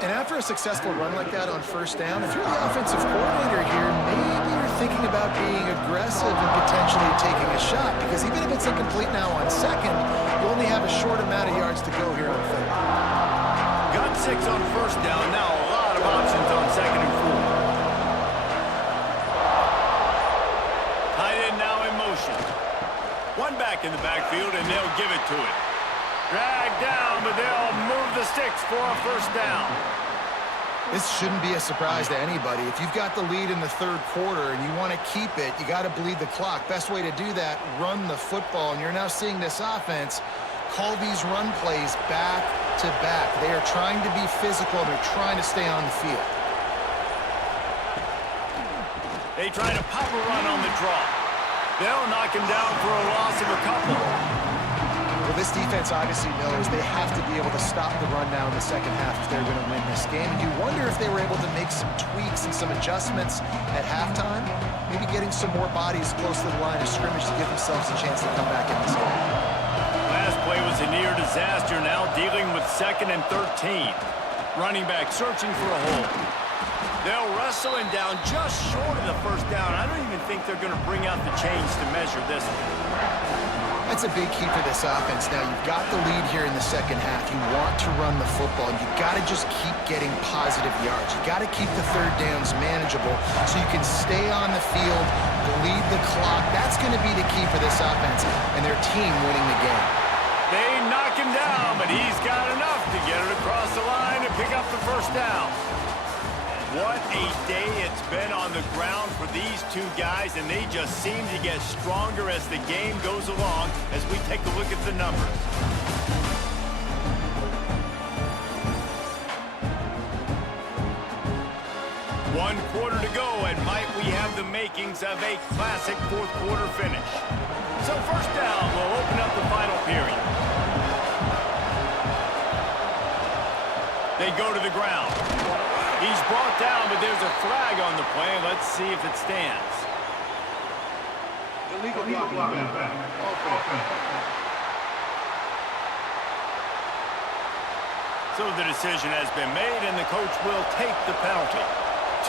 And after a successful run like that on 1st down, if you're the offensive coordinator here, maybe you're thinking about being aggressive and potentially taking a shot, because even if it's incomplete now on 2nd, you only have a short amount of yards to go here on 3rd. Got and 6 on first down. Now a lot of options on 2nd and 4. Tight end now in motion. One back in the backfield, and they'll give it to it. Dragged down, but they'll move the sticks for a first down. This shouldn't be a surprise to anybody. If you've got the lead in the 3rd quarter and you want to keep it, you got to bleed the clock. Best way to do that, run the football. And you're now seeing this offense call these run plays back to back. They are trying to be physical. They're trying to stay on the field. They try to pop a run on the draw. They'll knock him down for a loss of a couple. Well, this defense obviously knows they have to be able to stop the run now in the 2nd half if they're going to win this game. And you wonder if they were able to make some tweaks and some adjustments at halftime, maybe getting some more bodies close to the line of scrimmage to give themselves a chance to come back in this game. Last play was a near disaster, now dealing with 2nd and 13. Running back searching for a hole. They'll wrestle him down just short of the first down. I don't even think they're going to bring out the chains to measure this one. That's a big key for this offense. Now, you've got the lead here in the 2nd half. You want to run the football. You've got to just keep getting positive yards. You've got to keep the 3rd downs manageable so you can stay on the field, bleed the clock. That's going to be the key for this offense and their team winning the game. They knock him down, but he's got enough to get it across the line and pick up the first down. What a day it's been on the ground for these two guys, and they just seem to get stronger as the game goes along as we take a look at the numbers. One quarter to go, and might we have the makings of a classic 4th quarter finish. So first down will open up the final period. They go to the ground. He's brought down, but there's a flag on the play. Let's see if it stands. Illegal blocking. So the decision has been made, and the coach will take the penalty.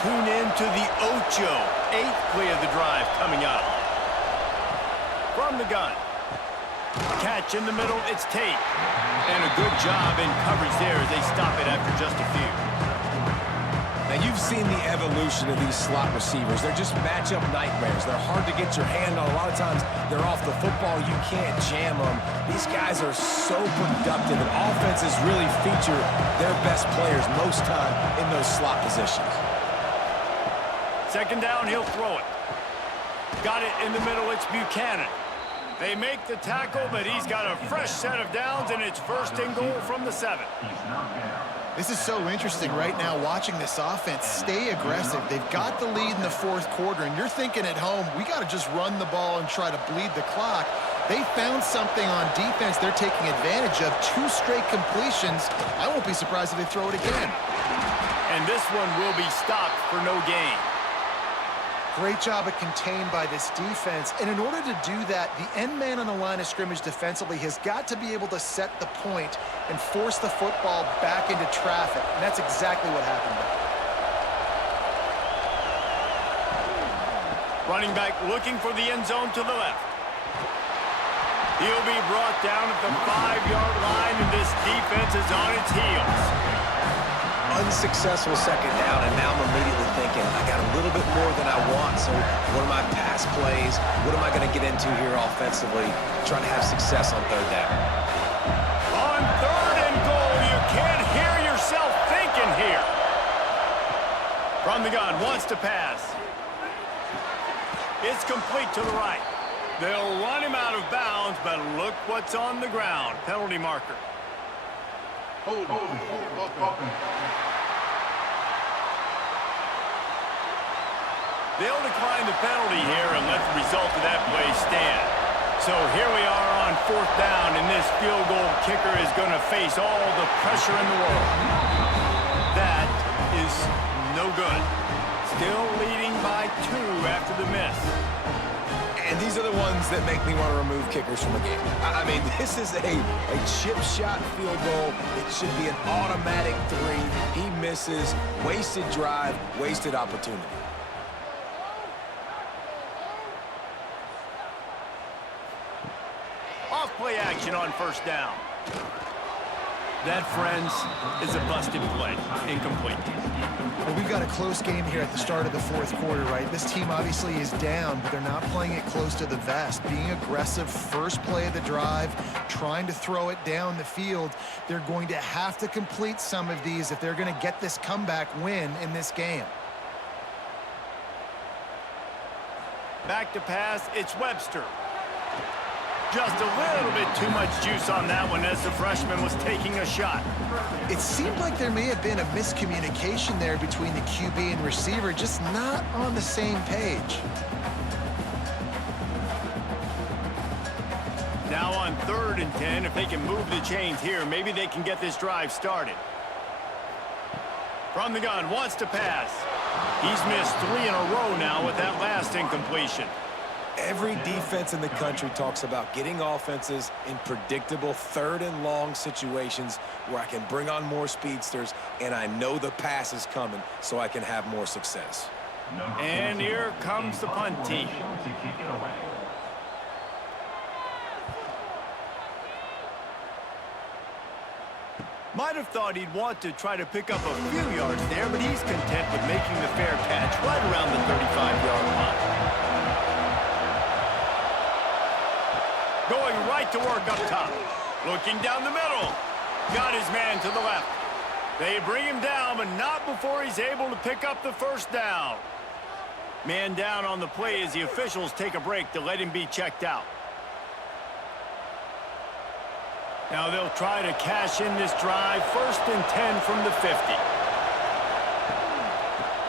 Tune in to the Ocho. 8th play of the drive coming up. From the gun. Catch in the middle, it's Tate. And a good job in coverage there as they stop it after just a few. Now, you've seen the evolution of these slot receivers. They're just matchup nightmares. They're hard to get your hand on. A lot of times, they're off the football. You can't jam them. These guys are so productive, and offenses really feature their best players most time in those slot positions. 2nd down, he'll throw it. Got it in the middle, it's Buchanan. They make the tackle, but he's got a fresh set of downs, and it's 1st and goal from the 7. This is so interesting right now watching this offense stay aggressive. They've got the lead in the 4th quarter, and you're thinking at home, we got to just run the ball and try to bleed the clock. They found something on defense they're taking advantage of. 2 straight completions. I won't be surprised if they throw it again. And this one will be stopped for no gain. Great job of contained by this defense. And in order to do that, the end man on the line of scrimmage defensively has got to be able to set the point and force the football back into traffic. And that's exactly what happened there. Running back looking for the end zone to the left. He'll be brought down at the 5-yard line, and this defense is on its heels. Unsuccessful 2nd down, and now I'm immediately thinking, I got a little bit more than I want, so what are my pass plays? What am I going to get into here offensively? Trying to have success on 3rd down. On 3rd and goal, you can't hear yourself thinking here. From the gun, wants to pass. It's complete to the right. They'll run him out of bounds, but look what's on the ground. Penalty marker. Hold. They'll decline the penalty here and let the result of that play stand. So here we are on 4th down, and this field goal kicker is going to face all the pressure in the world. That is no good. Still leading by 2 after the miss. And these are the ones that make me want to remove kickers from the game. I mean, this is a chip shot field goal. It should be an automatic 3. He misses. Wasted drive, wasted opportunity. Off play action on 1st down. That, friends, is a busted play. Incomplete. Well, we've got a close game here at the start of the fourth quarter, right? This team obviously is down, but they're not playing it close to the vest. Being aggressive, first play of the drive, trying to throw it down the field. They're going to have to complete some of these if they're going to get this comeback win in this game. Back to pass, it's Webster. Just a little bit too much juice on that one as the freshman was taking a shot. It seemed like there may have been a miscommunication there between the QB and receiver, just not on the same page. Now on 3rd and 10, if they can move the chains here, maybe they can get this drive started. From the gun, wants to pass. He's missed 3 in a row now with that last incompletion. Every defense in the country talks about getting offenses in predictable 3rd and long situations where I can bring on more speedsters and I know the pass is coming so I can have more success. And here comes the punt team. Might have thought he'd want to try to pick up a few yards there, but he's content with making the fair catch right around the 35-yard line. Going right to work up top. Looking down the middle. Got his man to the left. They bring him down, but not before he's able to pick up the first down. Man down on the play as the officials take a break to let him be checked out. Now they'll try to cash in this drive. 1st and 10 from the 50.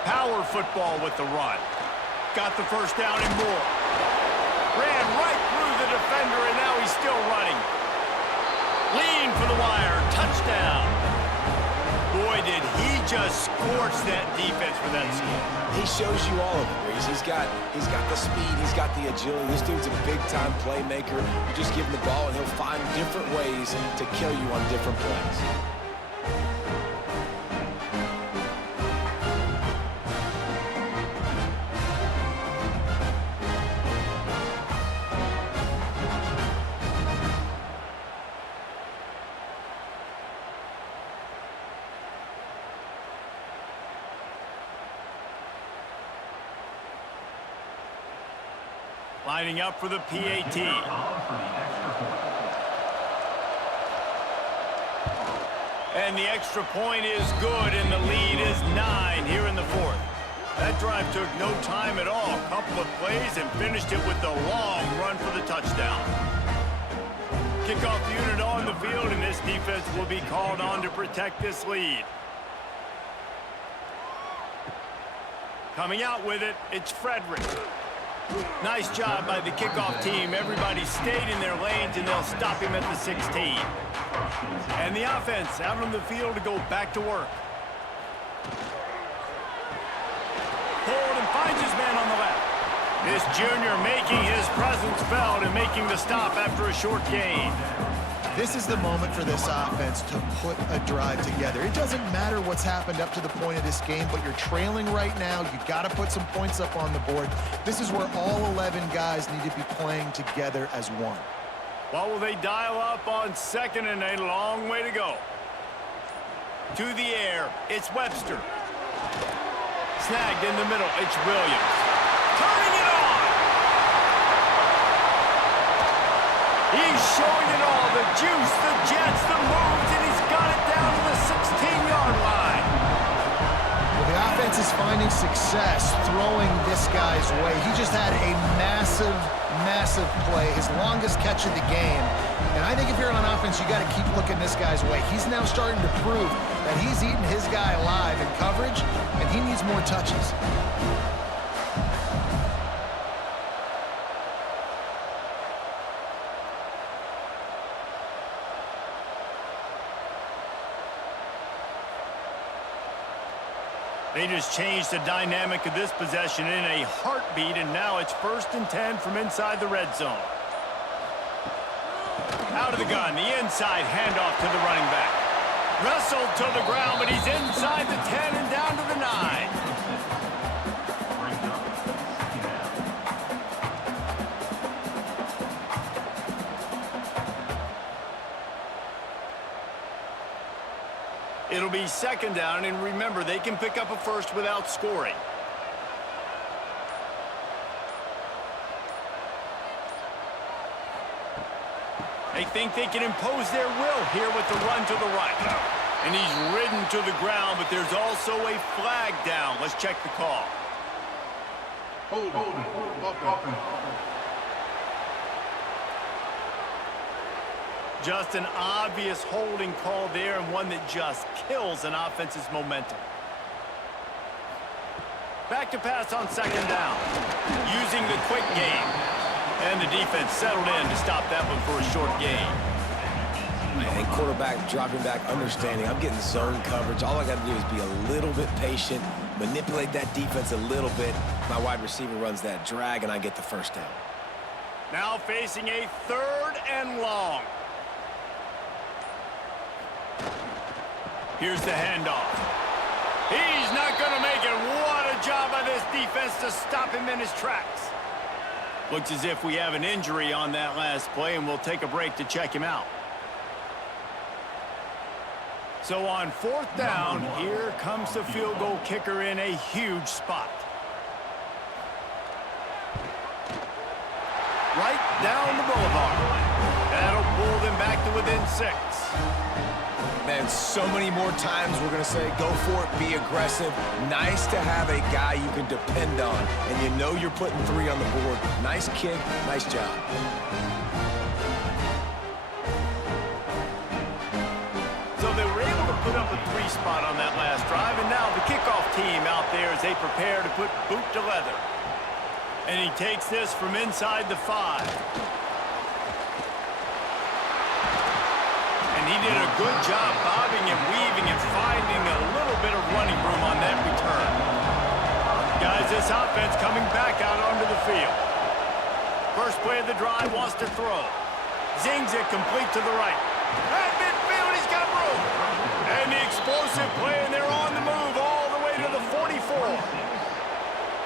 Power football with the run. Got the first down and more. Ran right through the defender, and now he's still running. Lean for the wire. Touchdown. Boy, did he just scorch that defense for that score. He shows you all of it, Reese. He's got the speed, he's got the agility. This dude's a big-time playmaker. You just give him the ball, and he'll find different ways to kill you on different plays. Lining up for the PAT. And the extra point is good, and the lead is 9 here in the 4th. That drive took no time at all. A couple of plays and finished it with a long run for the touchdown. Kickoff unit on the field, and this defense will be called on to protect this lead. Coming out with it, it's Frederick. Nice job by the kickoff team. Everybody stayed in their lanes, and they'll stop him at the 16. And the offense out on the field to go back to work. Pulled and finds his man on the left. This junior making his presence felt and making the stop after a short gain. This is the moment for this offense to put a drive together. It doesn't matter what's happened up to the point of this game, but you're trailing right now. You got to put some points up on the board. This is where all 11 guys need to be playing together as one. What will they dial up on 2nd and a long way to go? To the air, it's Webster. Snagged in the middle, it's Williams. Turning it on! He's showing it all, the juice, the jets, the moves, and he's got it down to the 16-yard line. Well, the offense is finding success throwing this guy's way. He just had a massive play, his longest catch of the game. And I think if you're on offense, you got to keep looking this guy's way. He's now starting to prove that he's eating his guy alive in coverage, and he needs more touches. They just changed the dynamic of this possession in a heartbeat, and now it's 1st and 10 from inside the red zone. Out of the gun, the inside handoff to the running back. Wrestled to the ground, but he's inside the 10 and down to the 9. It'll be second down, and remember, they can pick up a first without scoring. They think they can impose their will here with the run to the right. And he's ridden to the ground, but there's also a flag down. Let's check the call. Holding. Just an obvious holding call there, and one that just kills an offense's momentum. Back to pass on second down. Using the quick game. And the defense settled in to stop that one for a short gain. And quarterback dropping back, understanding. I'm getting zone coverage. All I got to do is be a little bit patient, manipulate that defense a little bit. My wide receiver runs that drag, and I get the first down. Now facing a third and long. Here's the handoff. He's not going to make it. What a job by this defense to stop him in his tracks. Looks as if we have an injury on that last play, and we'll take a break to check him out. So on fourth down, here comes the field goal kicker in a huge spot. Right down the boulevard. That'll pull them back to within 6. Man, so many more times we're going to say, go for it, be aggressive. Nice to have a guy you can depend on, and you know you're putting 3 on the board. Nice kick, nice job. So they were able to put up a 3 spot on that last drive, and now the kickoff team out there as they prepare to put boot to leather. And he takes this from inside the 5. He did a good job bobbing and weaving and finding a little bit of running room on that return. Guys, this offense coming back out onto the field. First play of the drive, wants to throw. Zings it complete to the right. At midfield, he's got room. And the explosive play, and they're on the move all the way to the 44.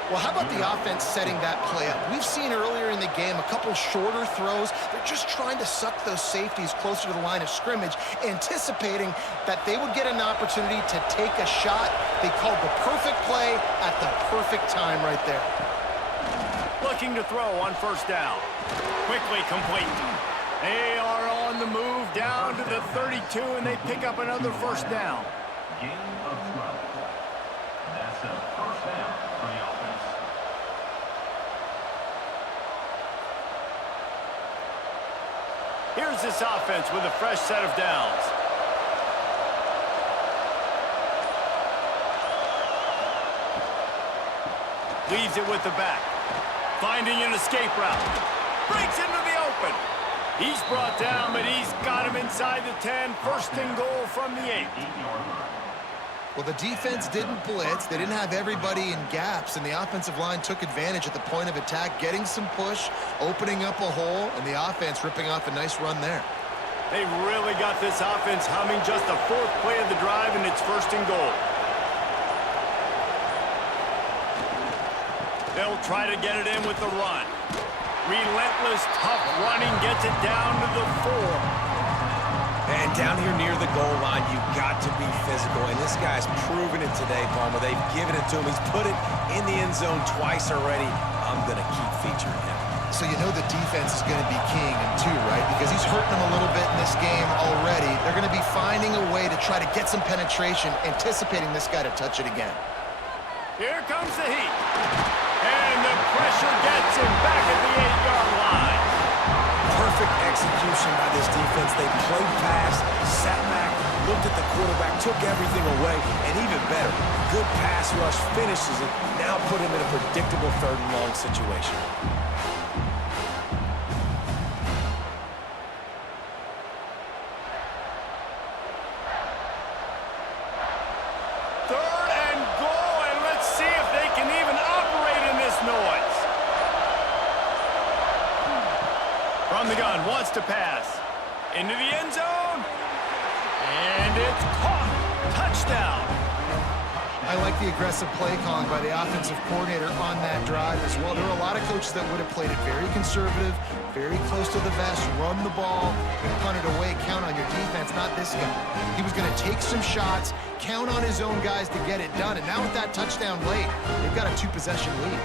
Well, how about the offense setting that play up? We've seen earlier in the game a couple shorter throws. They're just trying to suck those safeties closer to the line of scrimmage, anticipating that they would get an opportunity to take a shot. They called the perfect play at the perfect time right there. Looking to throw on first down. Quickly complete. They are on the move down to the 32, and they pick up another first down. Gain of 12. That's a first down for the offense. Here's this offense with a fresh set of downs. Leaves it with the back. Finding an escape route. Breaks into the open. He's brought down, but he's got him inside the 10. First and goal from the 8. Well, the defense didn't blitz. They didn't have everybody in gaps, and the offensive line took advantage at the point of attack, getting some push, opening up a hole, and the offense ripping off a nice run there. They really got this offense humming. Just the 4th play of the drive, and it's first and goal. They'll try to get it in with the run. Relentless, tough running gets it down to the 4. And down here near the goal line, you got to be physical. And this guy's proven it today, Palmer. They've given it to him. He's put it in the end zone twice already. I'm going to keep featuring him. So you know the defense is going to be keying him too, right? Because he's hurting them a little bit in this game already. They're going to be finding a way to try to get some penetration, anticipating this guy to touch it again. Here comes the heat. And the pressure gets him back at the 8-yard line. Perfect execution by this defense. They played pass, sat back, looked at the quarterback, took everything away, and even better, good pass rush, finishes it, now put him in a predictable 3rd and long situation. Third and goal, and let's see if they can even operate in this noise. From the gun, wants to pass. Into the end zone. And it's caught. Touchdown. I like the aggressive play calling by the offensive coordinator on that drive as well. There are a lot of coaches that would have played it very conservative, very close to the vest, run the ball, and punt it away, count on your defense, not this guy. He was going to take some shots, count on his own guys to get it done, and now with that touchdown late, they've got a 2-possession lead.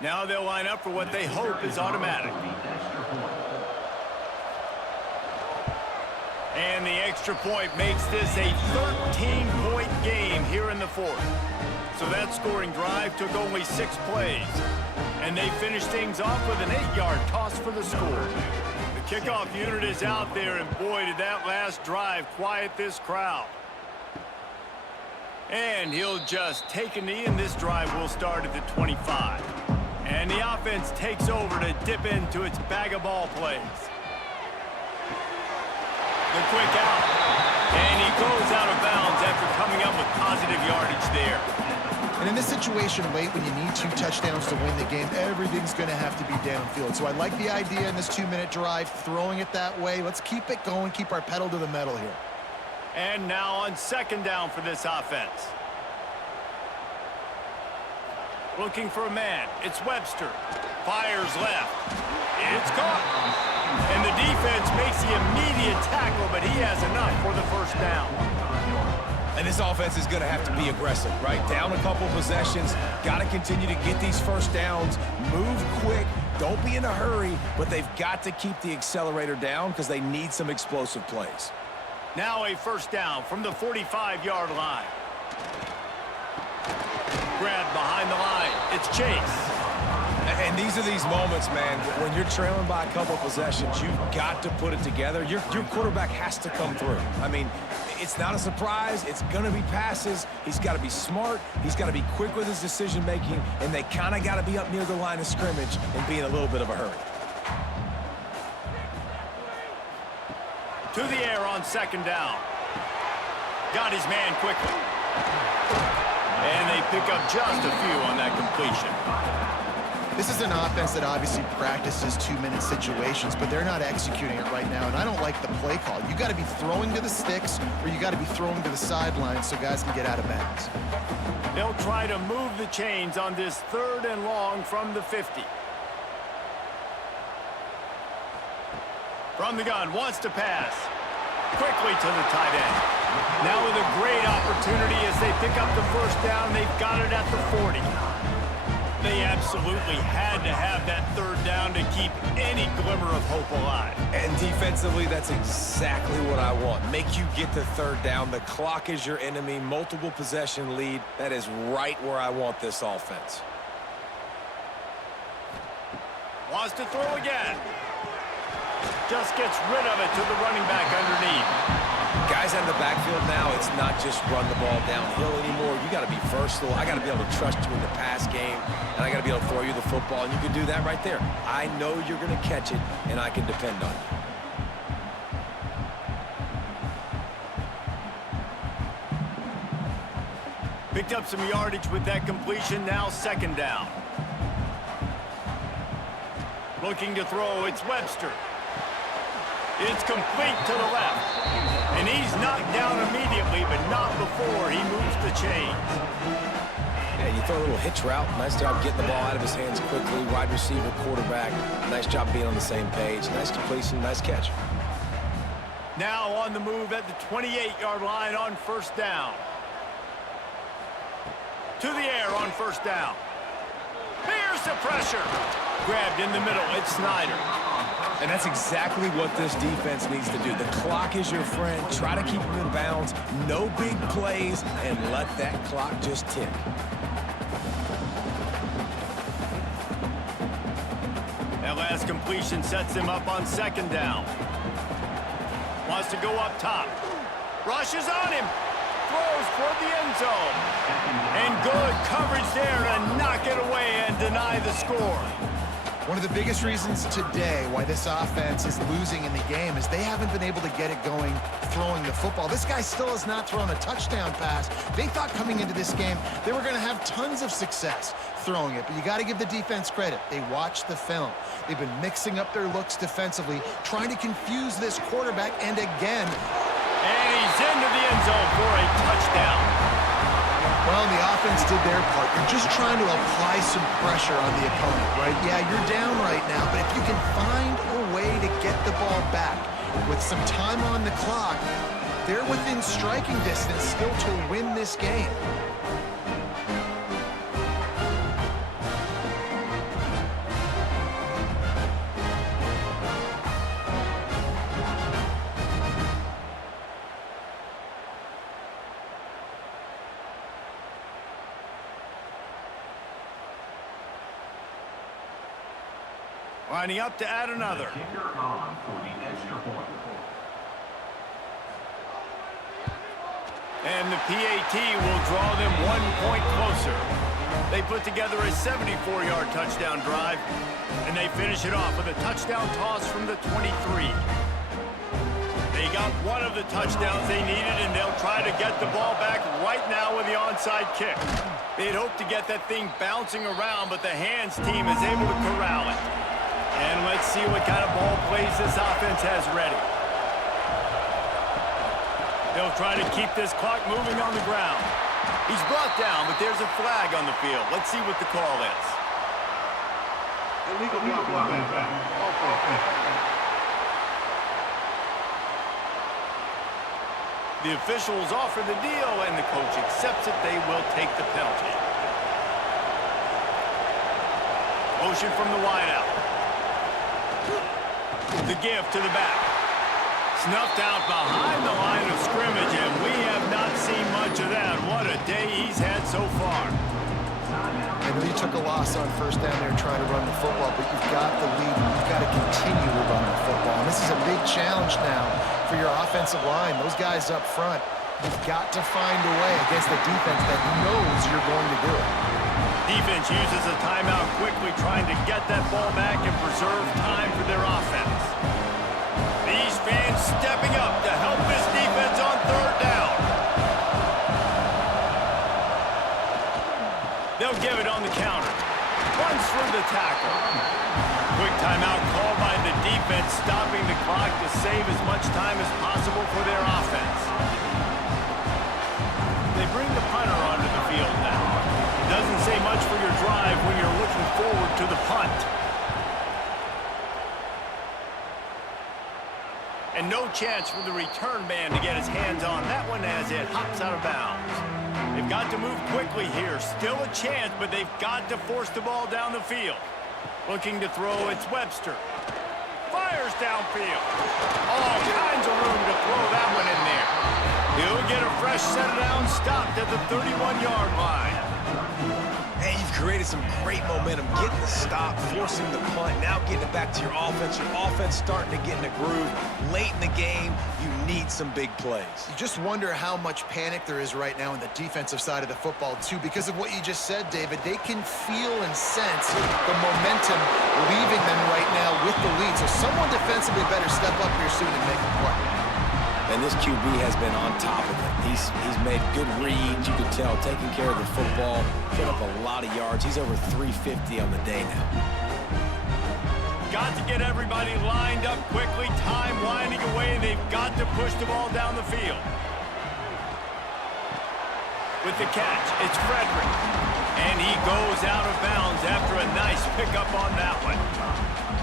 Now they'll line up for what they hope is automatic. And the extra point makes this a 13-point game here in the fourth. So that scoring drive took only 6 plays. And they finished things off with an 8-yard toss for the score. The kickoff unit is out there, and boy, did that last drive quiet this crowd. And he'll just take a knee, and this drive will start at the 25. And the offense takes over to dip into its bag of ball plays. The quick out. And he goes out of bounds after coming up with positive yardage there. And in this situation late when you need 2 touchdowns to win the game, everything's going to have to be downfield. So I like the idea in this 2-minute drive, throwing it that way. Let's keep it going, keep our pedal to the metal here. And now on 2nd down for this offense. Looking for a man. It's Webster. Fires left. It's caught. And the defense makes the immediate tackle, but he has enough for the first down. And this offense is going to have to be aggressive, right? Down a couple possessions. Got to continue to get these first downs. Move quick. Don't be in a hurry, but they've got to keep the accelerator down because they need some explosive plays. Now a first down from the 45-yard line. Grabbed behind the line. It's Chase. And these are these moments, man, when you're trailing by a couple possessions, you've got to put it together. Your quarterback has to come through. I mean, it's not a surprise. It's going to be passes. He's got to be smart. He's got to be quick with his decision-making, and they kind of got to be up near the line of scrimmage and be in a little bit of a hurry. To the air on 2nd down. Got his man quickly. And they pick up just a few on that completion. This is an offense that obviously practices 2-minute situations, but they're not executing it right now, and I don't like the play call. You got to be throwing to the sticks, or you got to be throwing to the sidelines so guys can get out of bounds. They'll try to move the chains on this 3rd and long from the 50. From the gun, wants to pass. Quickly to the tight end. Now with a great opportunity as they pick up the first down. They've got it at the 40. They absolutely had to have that 3rd down to keep any glimmer of hope alive. And defensively, that's exactly what I want. Make you get the 3rd down. The clock is your enemy. Multiple possession lead. That is right where I want this offense. Wants to throw again. Just gets rid of it to the running back underneath. Guys in the backfield now, it's not just run the ball downhill anymore. You got to be versatile. I got to be able to trust you in the pass game, and I got to be able to throw you the football, and you can do that right there. I know you're going to catch it, and I can depend on you. Picked up some yardage with that completion. Now 2nd down. Looking to throw, it's Webster. It's complete to the left. And he's knocked down immediately, but not before he moves the chains. Yeah, you throw a little hitch route. Nice job getting the ball out of his hands quickly. Wide receiver, quarterback. Nice job being on the same page. Nice completion, nice catch. Now on the move at the 28-yard line on 1st down. To the air on 1st down. Here's the pressure. Grabbed in the middle. It's Snyder. And that's exactly what this defense needs to do. The clock is your friend. Try to keep them in bounds. No big plays, and let that clock just tick. That last completion sets him up on 2nd down. Wants to go up top. Rushes on him. Throws toward the end zone. And good coverage there to knock it away and deny the score. One of the biggest reasons today why this offense is losing in the game is they haven't been able to get it going throwing the football. This guy still has not thrown a touchdown pass. They thought coming into this game they were going to have tons of success throwing it, but you got to give the defense credit. They watched the film. They've been mixing up their looks defensively, trying to confuse this quarterback, and again. And he's into the end zone for a touchdown. Well, the offense did their part. You're just trying to apply some pressure on the opponent, right? Yeah, you're down right now, but if you can find a way to get the ball back with some time on the clock, they're within striking distance still to win this game. Lining up to add another. Kicker on for the extra point. And the PAT will draw them 1 point closer. They put together a 74-yard touchdown drive, and they finish it off with a touchdown toss from the 23. They got one of the touchdowns they needed, and they'll try to get the ball back right now with the onside kick. They'd hoped to get that thing bouncing around, but the hands team is able to corral it. And let's see what kind of ball plays this offense has ready. They'll try to keep this clock moving on the ground. He's brought down, but there's a flag on the field. Let's see what the call is. Illegal block. The officials offer the deal, and the coach accepts it. They will take the penalty. Motion from the wideout. The give to the back. Snuffed out behind the line of scrimmage, and we have not seen much of that. What a day he's had so far. I know you took a loss on first down there trying to run the football, but you've got the lead, and you've got to continue to run the football. And this is a big challenge now for your offensive line. Those guys up front, you've got to find a way against the defense that knows you're going to do it. Defense uses a timeout quickly, trying to get that ball back and preserve time for their offense. These fans stepping up to help this defense on third down. They'll give it on the counter. Runs through the tackle. Quick timeout called by the defense, stopping the clock to save as much time as possible for their offense. They bring the punter onto the field now. Doesn't say much for your drive when you're looking forward to the punt. And no chance for the return man to get his hands on that one as it hops out of bounds. They've got to move quickly here. Still a chance, but they've got to force the ball down the field. Looking to throw, it's Webster. Fires downfield. All kinds of room to throw that one in there. He'll get a fresh set down, stopped at the 31-yard line. And you've created some great momentum, getting the stop, forcing the punt, now getting it back to your offense. Your offense starting to get in a groove. Late in the game, you need some big plays. You just wonder how much panic there is right now on the defensive side of the football, too, because of what you just said, David. They can feel and sense the momentum leaving them right now with the lead. So someone defensively better step up here soon and make a play. And this QB has been on top of it. He's made good reads, you can tell, taking care of the football, put up a lot of yards. He's over 350 on the day now. Got to get everybody lined up quickly. Time winding away. They've got to push the ball down the field. With the catch, it's Frederick. And he goes out of bounds after a nice pickup on that one.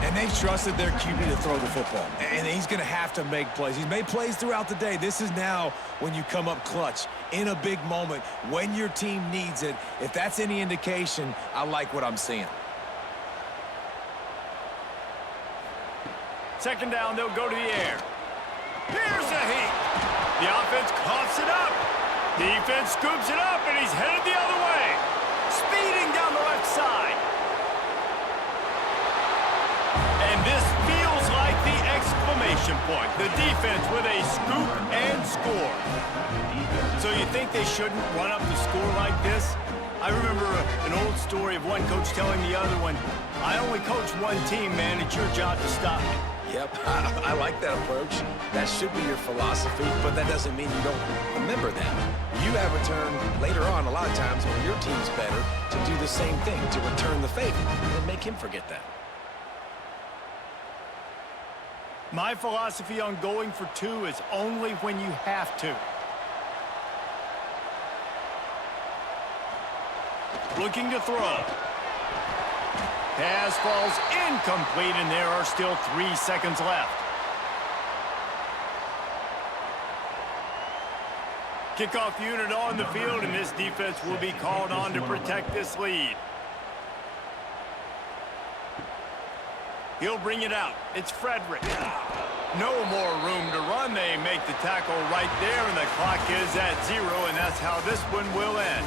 And they've trusted their QB to throw the football. And he's going to have to make plays. He's made plays throughout the day. This is now when you come up clutch in a big moment when your team needs it. If that's any indication, I like what I'm seeing. Second down, they'll go to the air. Here's a heat. The offense coughs it up. Defense scoops it up, and he's headed the other way. Speeding down the left side. And this feels like the exclamation point. The defense with a scoop and score. So you think they shouldn't run up the score like this? I remember an old story of one coach telling the other one, I only coach one team, man. It's your job to stop me. Yep, I like that approach. That should be your philosophy, but that doesn't mean you don't remember that. You have a turn later on a lot of times when your team's better to do the same thing, to return the favor, and make him forget that. My philosophy on going for two is only when you have to. Looking to throw. Pass falls incomplete, and there are still 3 seconds left. Kickoff unit on the field, and this defense will be called on to protect this lead. He'll bring it out. It's Frederick. No more room to run. They make the tackle right there, and the clock is at 0, and that's how this one will end.